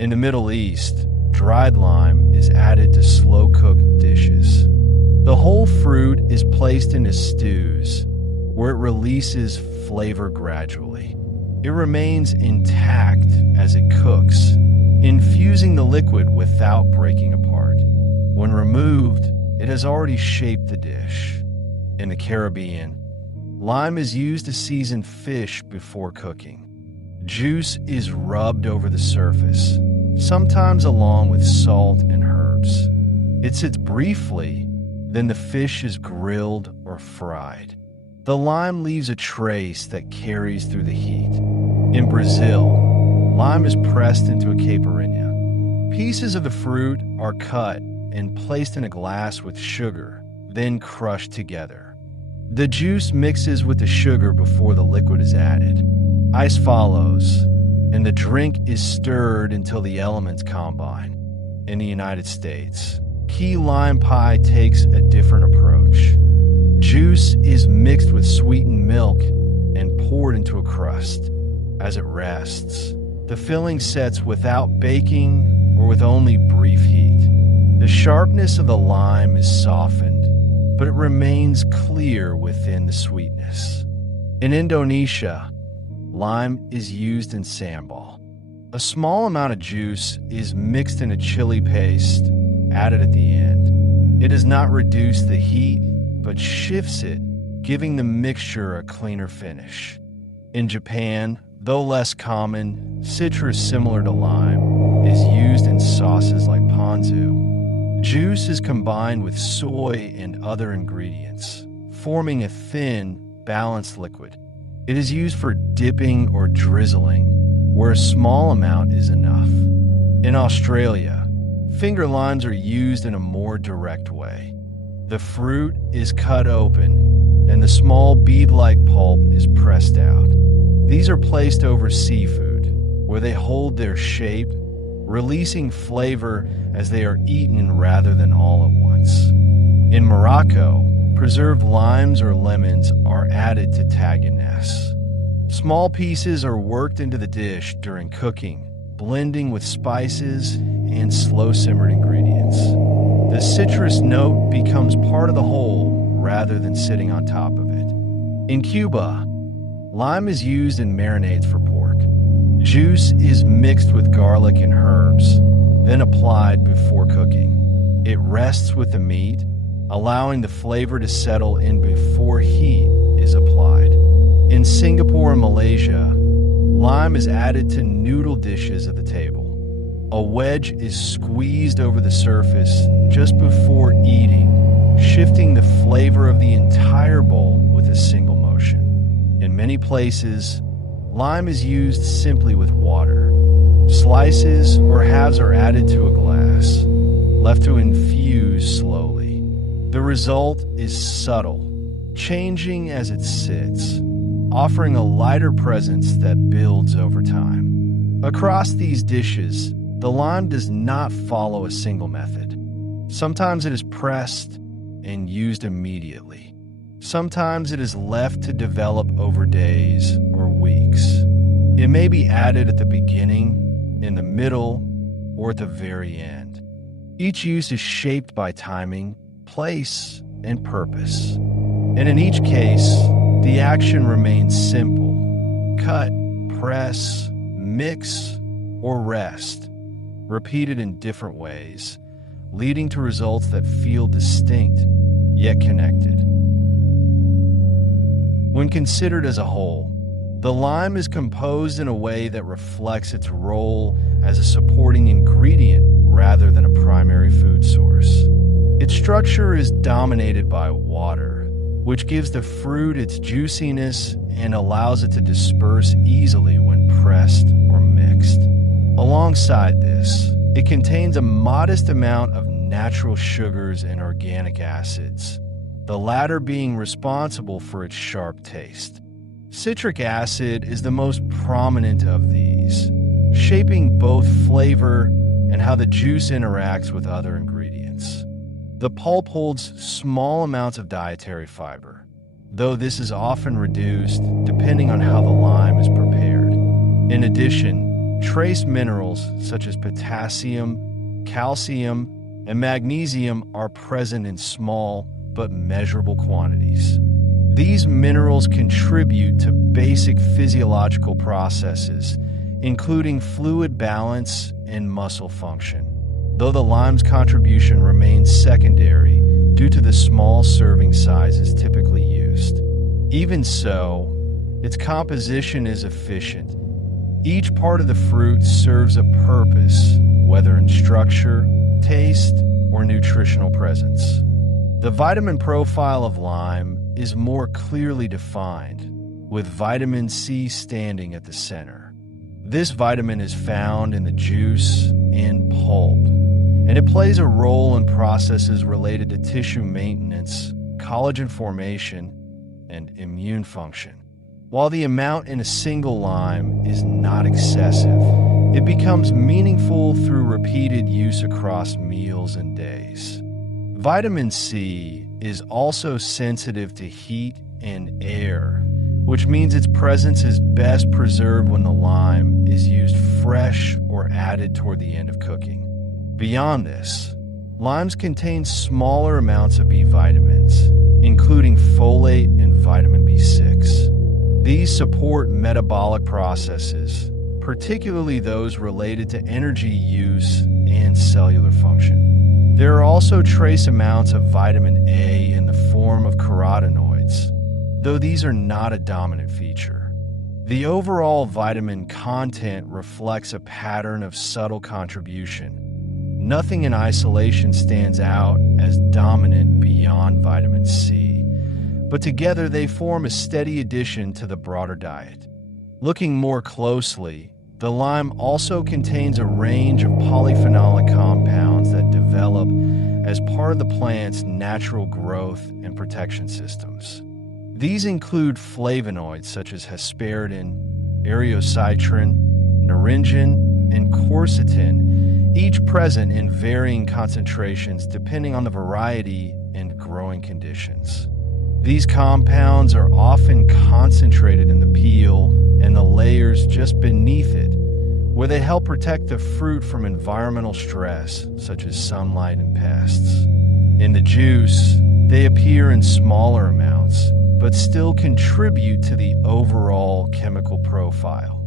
In the Middle East, dried lime is added to slow-cooked dishes. The whole fruit is placed into stews, where it releases flavor gradually. It remains intact as it cooks, infusing the liquid without breaking apart. When removed, it has already shaped the dish. In the Caribbean, lime is used to season fish before cooking. Juice is rubbed over the surface, sometimes along with salt and herbs. It sits briefly, then the fish is grilled or fried. The lime leaves a trace that carries through the heat. In Brazil, lime is pressed into a caipirinha. Pieces of the fruit are cut and placed in a glass with sugar, then crushed together. The juice mixes with the sugar before the liquid is added. Ice follows, and the drink is stirred until the elements combine. In the United States, key lime pie takes a different approach. Juice is mixed with sweetened milk and poured into a crust. As it rests, the filling sets without baking or with only brief heat. The sharpness of the lime is softened, but it remains clear within the sweetness. In Indonesia, lime is used in sambal. A small amount of juice is mixed in a chili paste, added at the end. It does not reduce the heat, but shifts it, giving the mixture a cleaner finish. In Japan, though less common, citrus similar to lime is used in sauce juice is combined with soy and other ingredients, forming a thin, balanced liquid. It is used for dipping or drizzling, where a small amount is enough. In Australia, finger limes are used in a more direct way. The fruit is cut open, and the small bead-like pulp is pressed out. These are placed over seafood, where they hold their shape, releasing flavor as they are eaten rather than all at once. In Morocco, preserved limes or lemons are added to tagliatelles. Small pieces are worked into the dish during cooking, blending with spices and slow-simmered ingredients. The citrus note becomes part of the whole rather than sitting on top of it. In Cuba, lime is used in marinades for pork. Juice is mixed with garlic and herbs, then applied before cooking. It rests with the meat, allowing the flavor to settle in before heat is applied. In Singapore and Malaysia, lime is added to noodle dishes at the table. A wedge is squeezed over the surface just before eating, shifting the flavor of the entire bowl with a single motion. In many places, lime is used simply with water. Slices or halves are added to a glass, left to infuse slowly. The result is subtle, changing as it sits, offering a lighter presence that builds over time. Across these dishes, the lime does not follow a single method. Sometimes it is pressed and used immediately. Sometimes it is left to develop over days or weeks. It may be added at the beginning, in the middle, or at the very end. Each use is shaped by timing, place, and purpose. And in each case, the action remains simple: cut, press, mix, or rest, repeated in different ways, leading to results that feel distinct, yet connected. When considered as a whole, the lime is composed in a way that reflects its role as a supporting ingredient rather than a primary food source. Its structure is dominated by water, which gives the fruit its juiciness and allows it to disperse easily when pressed or mixed. Alongside this, it contains a modest amount of natural sugars and organic acids, the latter being responsible for its sharp taste. Citric acid is the most prominent of these, shaping both flavor and how the juice interacts with other ingredients. The pulp holds small amounts of dietary fiber, though this is often reduced depending on how the lime is prepared. In addition, trace minerals such as potassium, calcium, and magnesium are present in small but measurable quantities. These minerals contribute to basic physiological processes, including fluid balance and muscle function, though the lime's contribution remains secondary due to the small serving sizes typically used. Even so, its composition is efficient. Each part of the fruit serves a purpose, whether in structure, taste, or nutritional presence. The vitamin profile of lime is more clearly defined, with vitamin C standing at the center. This vitamin is found in the juice and pulp, and it plays a role in processes related to tissue maintenance, collagen formation, and immune function. While the amount in a single lime is not excessive, it becomes meaningful through repeated use across meals and days. Vitamin C is also sensitive to heat and air, which means its presence is best preserved when the lime is used fresh or added toward the end of cooking. Beyond this, limes contain smaller amounts of B vitamins, including folate and vitamin B6. These support metabolic processes, particularly those related to energy use and cellular function. There are also trace amounts of vitamin A in the form of carotenoids, though these are not a dominant feature. The overall vitamin content reflects a pattern of subtle contribution, Nothing in isolation stands out as dominant beyond vitamin C, but together they form a steady addition to the broader diet. Looking more closely, the lime also contains a range of polyphenolic compounds that develop as part of the plant's natural growth and protection systems. These include flavonoids such as hesperidin, eriocitrin, naringin, and quercetin, each present in varying concentrations depending on the variety and growing conditions. These compounds are often concentrated in the peel and the layers just beneath it, where they help protect the fruit from environmental stress, such as sunlight and pests. In the juice, they appear in smaller amounts, but still contribute to the overall chemical profile.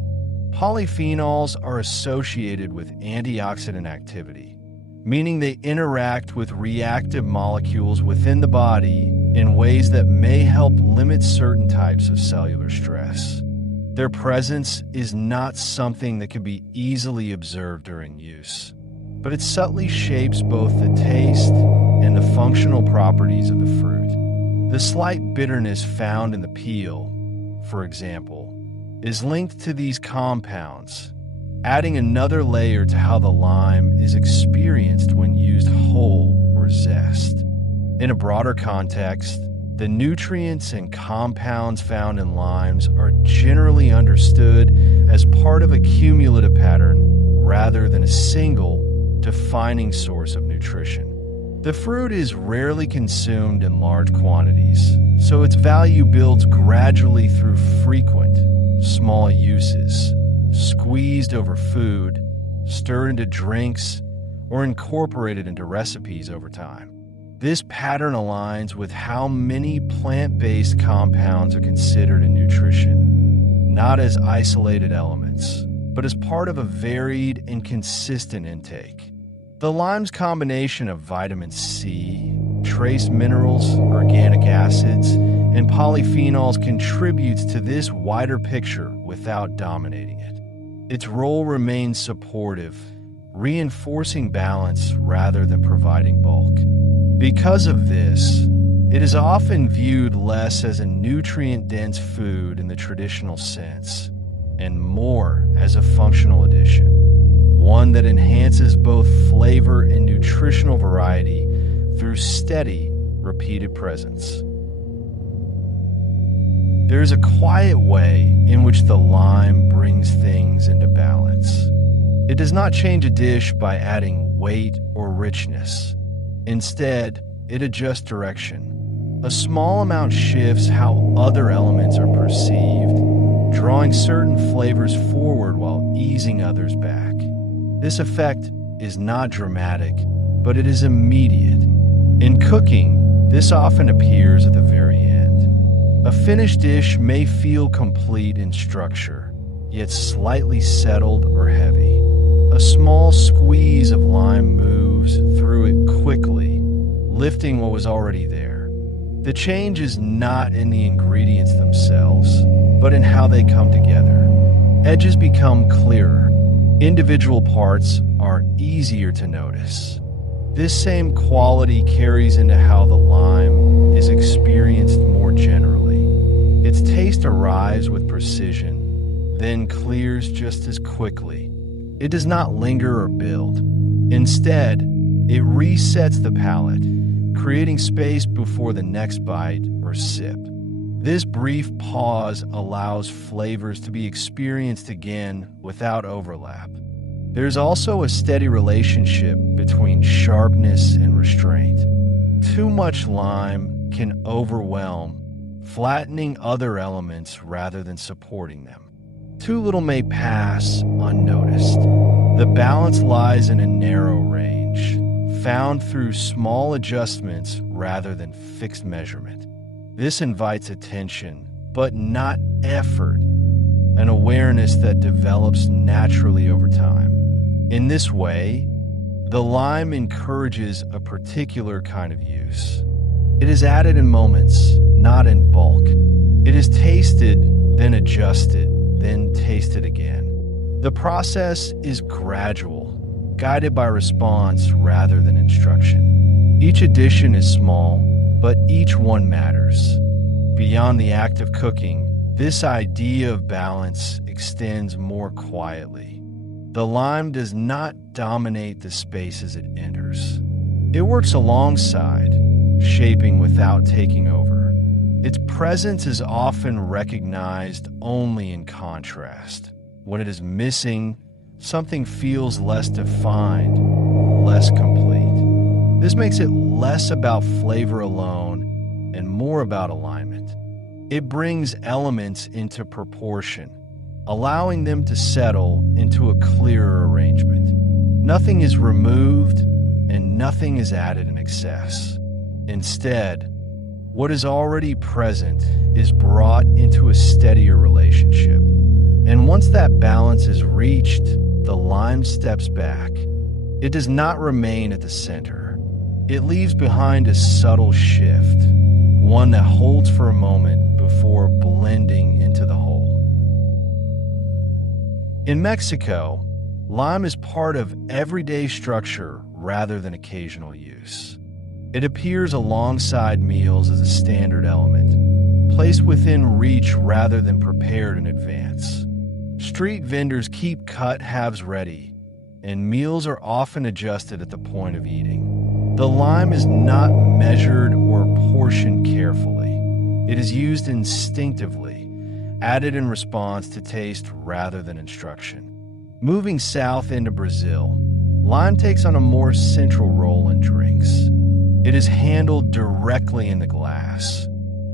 Polyphenols are associated with antioxidant activity, meaning they interact with reactive molecules within the body in ways that may help limit certain types of cellular stress. Their presence is not something that can be easily observed during use, but it subtly shapes both the taste and the functional properties of the fruit. The slight bitterness found in the peel, for example, is linked to these compounds, adding another layer to how the lime is experienced when used whole or zest. In a broader context, the nutrients and compounds found in limes are generally understood as part of a cumulative pattern rather than a single, defining source of nutrition. The fruit is rarely consumed in large quantities, so its value builds gradually through frequent, small uses, squeezed over food, stirred into drinks, or incorporated into recipes over time. This pattern aligns with how many plant-based compounds are considered in nutrition, not as isolated elements, but as part of a varied and consistent intake. The lime's combination of vitamin C, trace minerals, organic acids, and polyphenols contributes to this wider picture without dominating it. Its role remains supportive, reinforcing balance rather than providing bulk. Because of this, it is often viewed less as a nutrient-dense food in the traditional sense, and more as a functional addition, one that enhances both flavor and nutritional variety through steady, repeated presence. There is a quiet way in which the lime brings things into balance. It does not change a dish by adding weight or richness. Instead, it adjusts direction. A small amount shifts how other elements are perceived, drawing certain flavors forward while easing others back. This effect is not dramatic, but it is immediate. In cooking, this often appears at the very end. A finished dish may feel complete in structure, yet slightly settled or heavy. A small squeeze of lime moves through it quickly, lifting what was already there. The change is not in the ingredients themselves, but in how they come together. Edges become clearer. Individual parts are easier to notice. This same quality carries into how the lime is experienced more generally. Its taste arrives with precision, then clears just as quickly. It does not linger or build. Instead, it resets the palate, creating space before the next bite or sip. This brief pause allows flavors to be experienced again without overlap. There's also a steady relationship between sharpness and restraint. Too much lime can overwhelm, flattening other elements rather than supporting them. Too little may pass unnoticed. The balance lies in a narrow range, found through small adjustments rather than fixed measurement. This invites attention, but not effort, an awareness that develops naturally over time. In this way, the lime encourages a particular kind of use. It is added in moments, not in bulk. It is tasted, then adjusted, then tasted again. The process is gradual, guided by response rather than instruction. Each addition is small, but each one matters. Beyond the act of cooking, this idea of balance extends more quietly. The lime does not dominate the spaces it enters. It works alongside, shaping without taking over. Its presence is often recognized only in contrast. When it is missing, something feels less defined, less complete. This makes it less about flavor alone and more about alignment. It brings elements into proportion, allowing them to settle into a clearer arrangement. Nothing is removed and nothing is added in excess. Instead, what is already present is brought into a steadier relationship. And once that balance is reached, the lime steps back. It does not remain at the center. It leaves behind a subtle shift, one that holds for a moment before blending into the whole. In Mexico, lime is part of everyday structure rather than occasional use. It appears alongside meals as a standard element, placed within reach rather than prepared in advance. Street vendors keep cut halves ready, and meals are often adjusted at the point of eating. The lime is not measured or portioned carefully. It is used instinctively, added in response to taste rather than instruction. Moving south into Brazil, lime takes on a more central role in drinks. It is handled directly in the glass,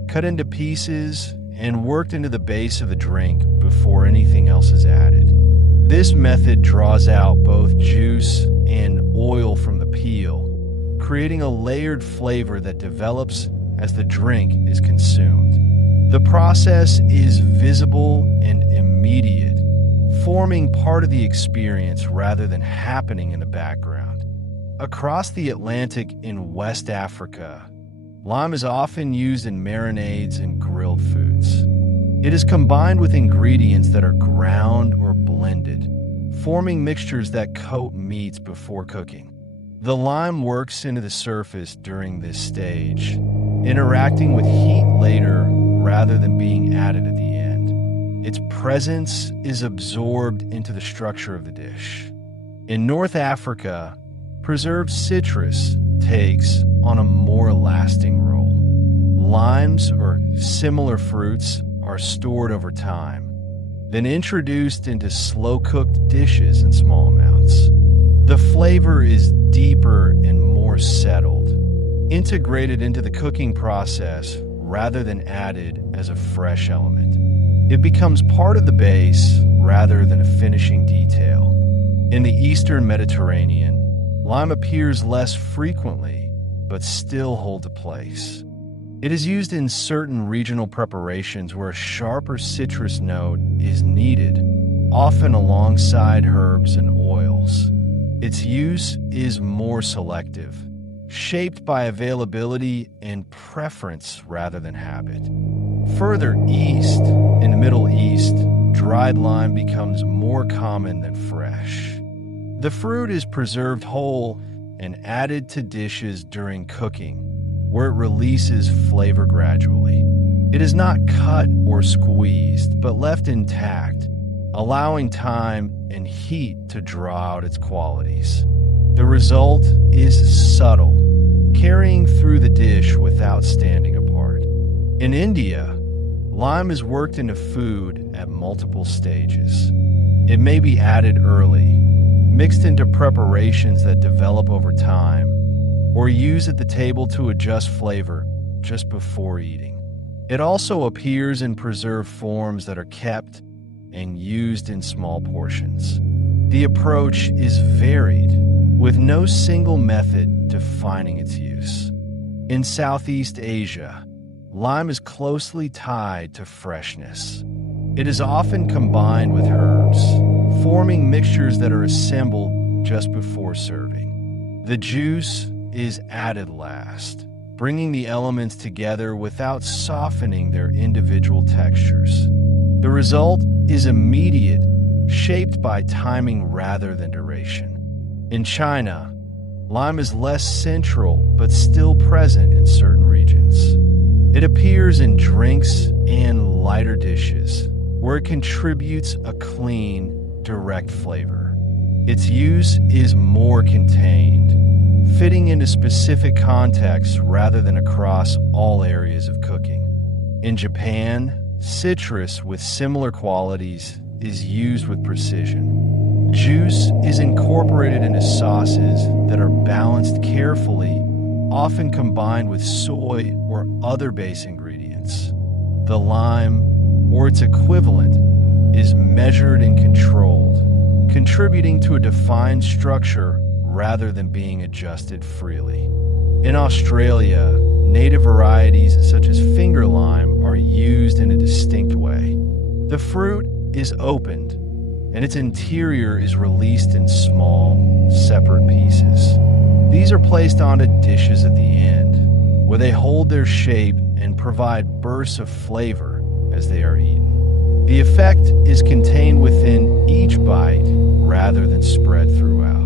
cut into pieces, and worked into the base of the drink before anything else is added. This method draws out both juice and oil from the peel, creating a layered flavor that develops as the drink is consumed. The process is visible and immediate, forming part of the experience rather than happening in the background. Across the Atlantic in West Africa, lime is often used in marinades and grilled foods. It is combined with ingredients that are ground or blended, forming mixtures that coat meats before cooking. The lime works into the surface during this stage, interacting with heat later rather than being added at the end. Its presence is absorbed into the structure of the dish. In North Africa, preserved citrus takes on a more lasting role. Limes or similar fruits are stored over time, then introduced into slow-cooked dishes in small amounts. The flavor is deeper and more settled, integrated into the cooking process rather than added as a fresh element. It becomes part of the base rather than a finishing detail. In the Eastern Mediterranean, lime appears less frequently, but still holds a place. It is used in certain regional preparations where a sharper citrus note is needed, often alongside herbs and oils. Its use is more selective, shaped by availability and preference rather than habit. Further east, in the Middle East, dried lime becomes more common than fresh. The fruit is preserved whole and added to dishes during cooking, where it releases flavor gradually. It is not cut or squeezed, but left intact, allowing time and heat to draw out its qualities. The result is subtle, carrying through the dish without standing apart. In India, lime is worked into food at multiple stages. It may be added early, mixed into preparations that develop over time, or used at the table to adjust flavor just before eating. It also appears in preserved forms that are kept and used in small portions. The approach is varied, with no single method defining its use. In Southeast Asia, lime is closely tied to freshness. It is often combined with herbs, forming mixtures that are assembled just before serving. The juice is added last, bringing the elements together without softening their individual textures. The result is immediate, shaped by timing rather than duration. In China, lime is less central but still present in certain regions. It appears in drinks and lighter dishes, where it contributes a clean, direct flavor. Its use is more contained, fitting into specific contexts rather than across all areas of cooking. In Japan, citrus with similar qualities is used with precision. Juice is incorporated into sauces that are balanced carefully, often combined with soy or other base ingredients. The lime, or its equivalent, is measured and controlled, contributing to a defined structure rather than being adjusted freely. In Australia, native varieties such as finger lime are used in a distinct way. The fruit is opened, and its interior is released in small, separate pieces. These are placed onto dishes at the end, where they hold their shape and provide bursts of flavor as they are eaten. The effect is contained within each bite rather than spread throughout.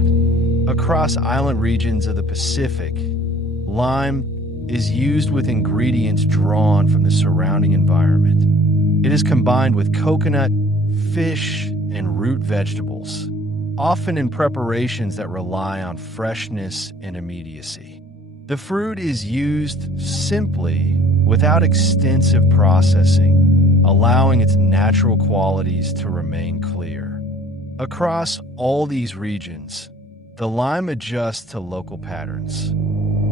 Across island regions of the Pacific, lime is used with ingredients drawn from the surrounding environment. It is combined with coconut, fish, and root vegetables, often in preparations that rely on freshness and immediacy. The fruit is used simply without extensive processing, allowing its natural qualities to remain clear. Across all these regions, the lime adjusts to local patterns.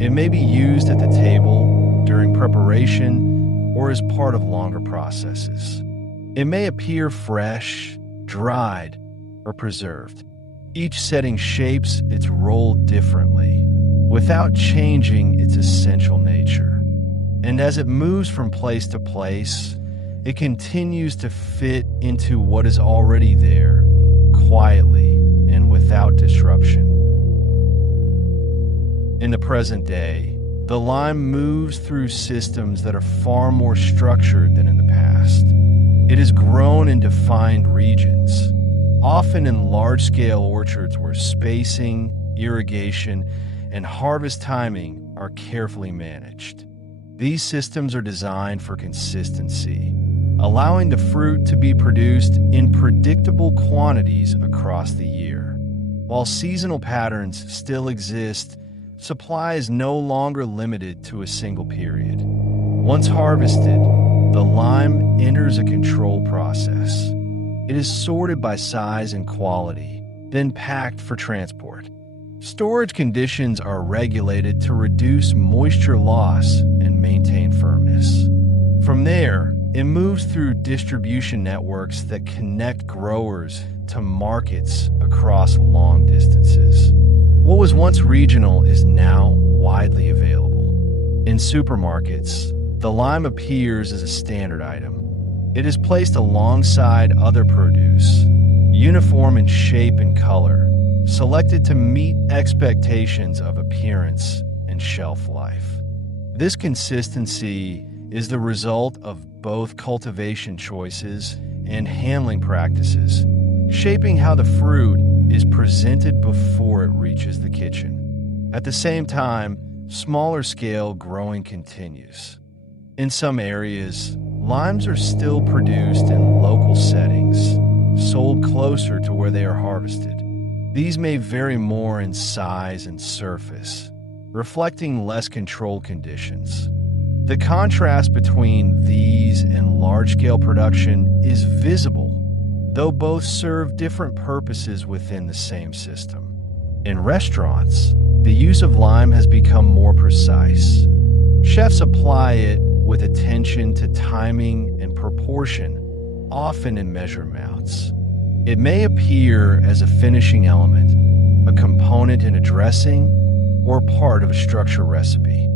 It may be used at the table, during preparation, or as part of longer processes. It may appear fresh, dried, or preserved. Each setting shapes its role differently, without changing its essential nature. And as it moves from place to place, it continues to fit into what is already there, quietly and without disruption. In the present day, the lime moves through systems that are far more structured than in the past. It is grown in defined regions, often in large-scale orchards where spacing, irrigation, and harvest timing are carefully managed. These systems are designed for consistency, allowing the fruit to be produced in predictable quantities across the year. While seasonal patterns still exist, supply is no longer limited to a single period. Once harvested, the lime enters a control process. It is sorted by size and quality, then packed for transport. Storage conditions are regulated to reduce moisture loss and maintain firmness. From there, it moves through distribution networks that connect growers to markets across long distances. What was once regional is now widely available. In supermarkets, the lime appears as a standard item. It is placed alongside other produce, uniform in shape and color, selected to meet expectations of appearance and shelf life. This consistency is the result of both cultivation choices and handling practices, shaping how the fruit is presented before it reaches the kitchen. At the same time, smaller scale growing continues. In some areas, limes are still produced in local settings, sold closer to where they are harvested. These may vary more in size and surface, reflecting less controlled conditions. The contrast between these and large-scale production is visible, though both serve different purposes within the same system. In restaurants, the use of lime has become more precise. Chefs apply it with attention to timing and proportion, often in measured amounts. It may appear as a finishing element, a component in a dressing, or part of a structured recipe.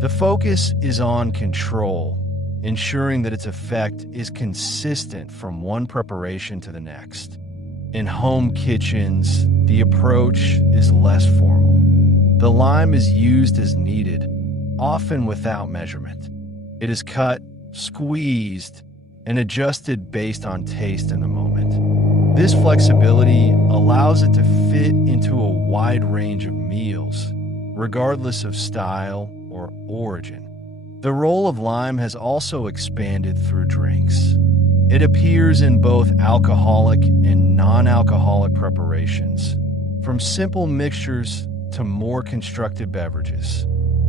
The focus is on control, ensuring that its effect is consistent from one preparation to the next. In home kitchens, the approach is less formal. The lime is used as needed, often without measurement. It is cut, squeezed, and adjusted based on taste in the moment. This flexibility allows it to fit into a wide range of meals, regardless of style or origin. The role of lime has also expanded through drinks. It appears in both alcoholic and non-alcoholic preparations, from simple mixtures to more constructed beverages.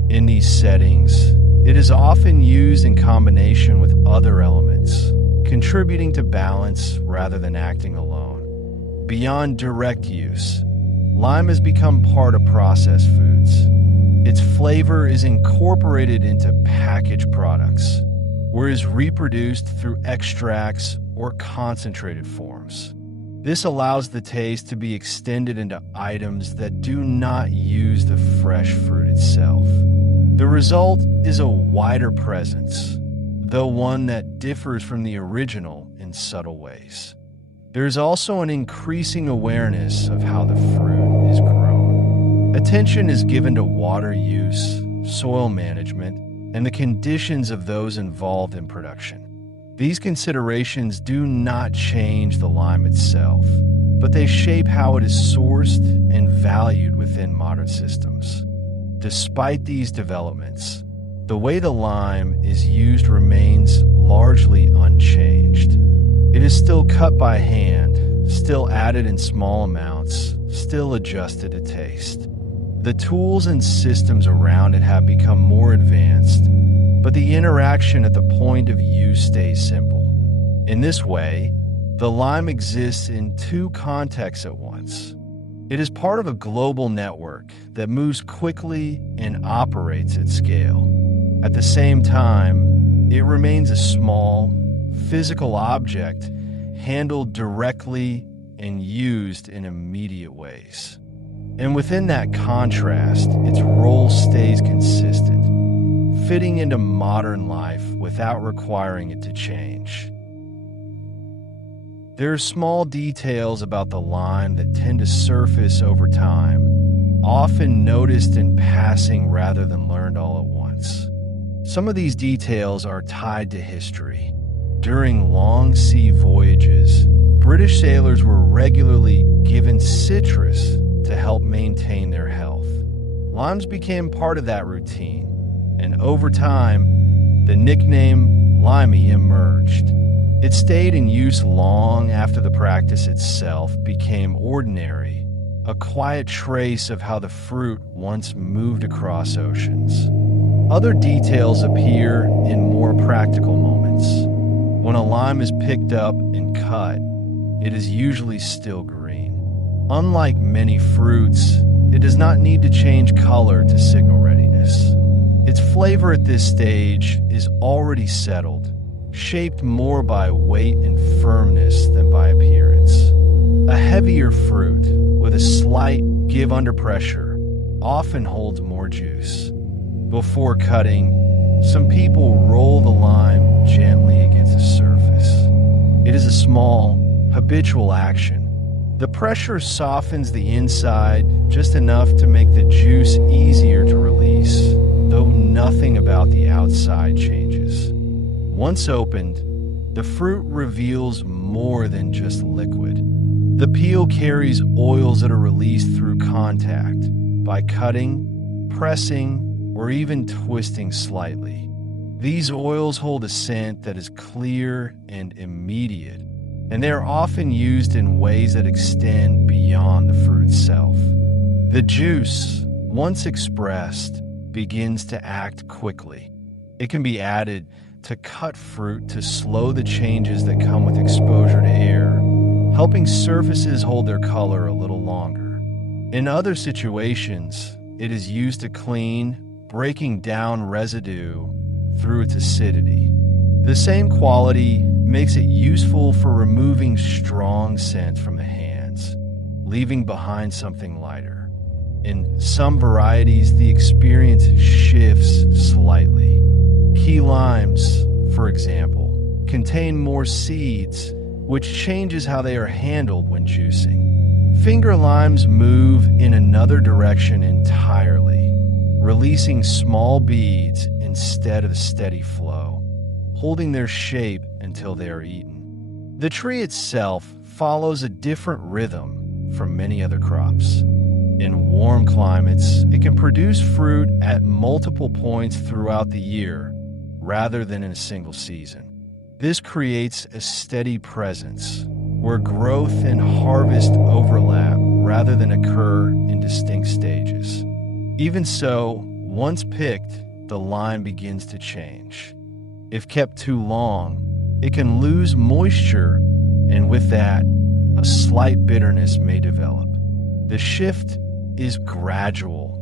In these settings, it is often used in combination with other elements, contributing to balance rather than acting alone. Beyond direct use, lime has become part of processed foods. Its flavor is incorporated into packaged products, or is reproduced through extracts or concentrated forms. This allows the taste to be extended into items that do not use the fresh fruit itself. The result is a wider presence, though one that differs from the original in subtle ways. There is also an increasing awareness of how the fruit is grown. Attention is given to water use, soil management, and the conditions of those involved in production. These considerations do not change the lime itself, but they shape how it is sourced and valued within modern systems. Despite these developments, the way the lime is used remains largely unchanged. It is still cut by hand, still added in small amounts, still adjusted to taste. The tools and systems around it have become more advanced, but the interaction at the point of use stays simple. In this way, the lime exists in two contexts at once. It is part of a global network that moves quickly and operates at scale. At the same time, it remains a small, physical object handled directly and used in immediate ways. And within that contrast, its role stays consistent, fitting into modern life without requiring it to change. There are small details about the lime that tend to surface over time, often noticed in passing rather than learned all at once. Some of these details are tied to history. During long sea voyages, British sailors were regularly given citrus to help maintain their health. Limes became part of that routine, and over time, the nickname limey emerged. It stayed in use long after the practice itself became ordinary, a quiet trace of how the fruit once moved across oceans. Other details appear in more practical moments. When a lime is picked up and cut, it is usually still green. Unlike many fruits, it does not need to change color to signal readiness. Its flavor at this stage is already settled, shaped more by weight and firmness than by appearance. A heavier fruit with a slight give under pressure often holds more juice. Before cutting, some people roll the lime gently against the surface. It is a small, habitual action. The pressure softens the inside just enough to make the juice easier to release, though nothing about the outside changes. Once opened, the fruit reveals more than just liquid. The peel carries oils that are released through contact, by cutting, pressing, or even twisting slightly. These oils hold a scent that is clear and immediate, and they are often used in ways that extend beyond the fruit itself. The juice, once expressed, begins to act quickly. It can be added to cut fruit to slow the changes that come with exposure to air, helping surfaces hold their color a little longer. In other situations, it is used to clean, breaking down residue through its acidity. The same quality makes it useful for removing strong scent from the hands, leaving behind something lighter. In some varieties, the experience shifts slightly. Key limes, for example, contain more seeds, which changes how they are handled when juicing. Finger limes move in another direction entirely, releasing small beads instead of a steady flow, holding their shape until they are eaten. The tree itself follows a different rhythm from many other crops. In warm climates, it can produce fruit at multiple points throughout the year rather than in a single season. This creates a steady presence where growth and harvest overlap rather than occur in distinct stages. Even so, once picked, the lime begins to change. If kept too long, it can lose moisture, and with that, a slight bitterness may develop. The shift is gradual,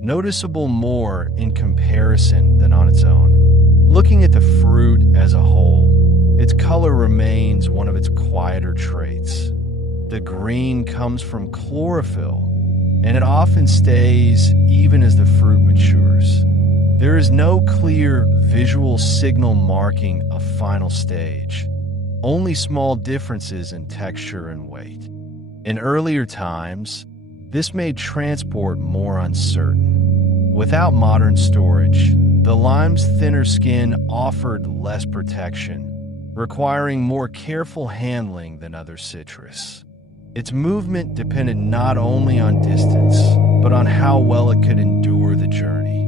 noticeable more in comparison than on its own. Looking at the fruit as a whole, its color remains one of its quieter traits. The green comes from chlorophyll, and it often stays even as the fruit matures. There is no clear visual signal marking a final stage, only small differences in texture and weight. In earlier times, this made transport more uncertain. Without modern storage, the lime's thinner skin offered less protection, requiring more careful handling than other citrus. Its movement depended not only on distance, but on how well it could endure the journey.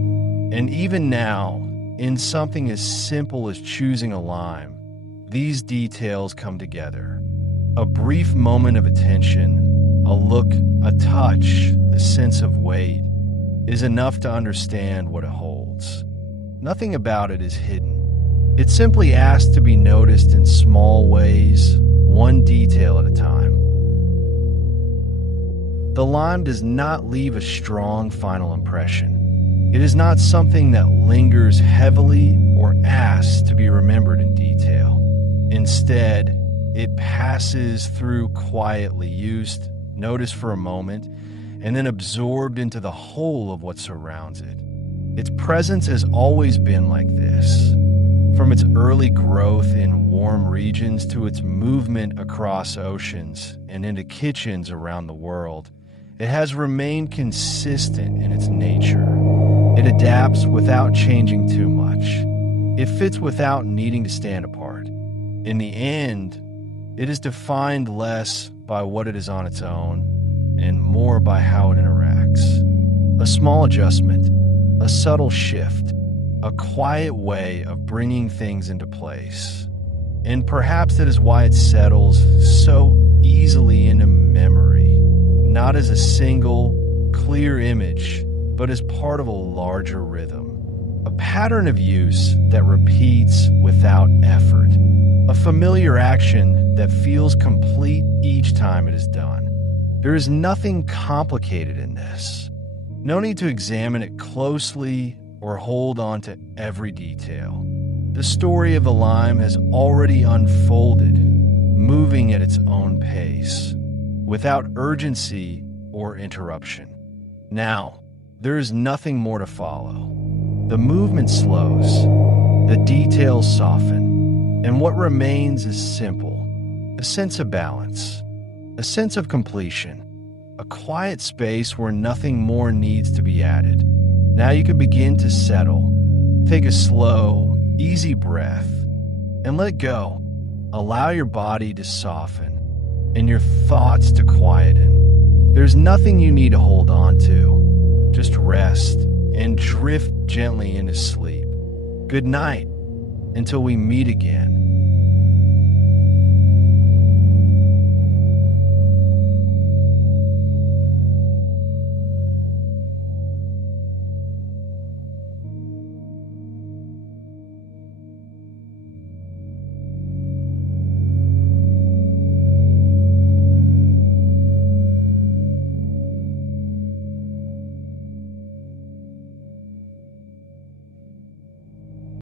And even now, in something as simple as choosing a lime, these details come together. A brief moment of attention, a look, a touch, a sense of weight, is enough to understand what it holds. Nothing about it is hidden. It simply asks to be noticed in small ways, one detail at a time. The lime does not leave a strong final impression. It is not something that lingers heavily or asks to be remembered in detail. Instead, it passes through quietly, used, noticed for a moment, and then absorbed into the whole of what surrounds it. Its presence has always been like this. From its early growth in warm regions to its movement across oceans and into kitchens around the world, it has remained consistent in its nature. It adapts without changing too much. It fits without needing to stand apart. In the end, it is defined less by what it is on its own and more by how it interacts. A small adjustment, a subtle shift, a quiet way of bringing things into place. And perhaps that is why it settles so easily into memory, not as a single, clear image, but as part of a larger rhythm. A pattern of use that repeats without effort. A familiar action that feels complete each time it is done. There is nothing complicated in this. No need to examine it closely or hold on to every detail. The story of the lime has already unfolded, moving at its own pace, without urgency or interruption. Now, there is nothing more to follow. The movement slows, the details soften, and what remains is simple, a sense of balance, a sense of completion, a quiet space where nothing more needs to be added. Now you can begin to settle, take a slow, easy breath, and let go. Allow your body to soften and your thoughts to quieten. There's nothing you need to hold on to. Just rest and drift gently into sleep. Good night until we meet again.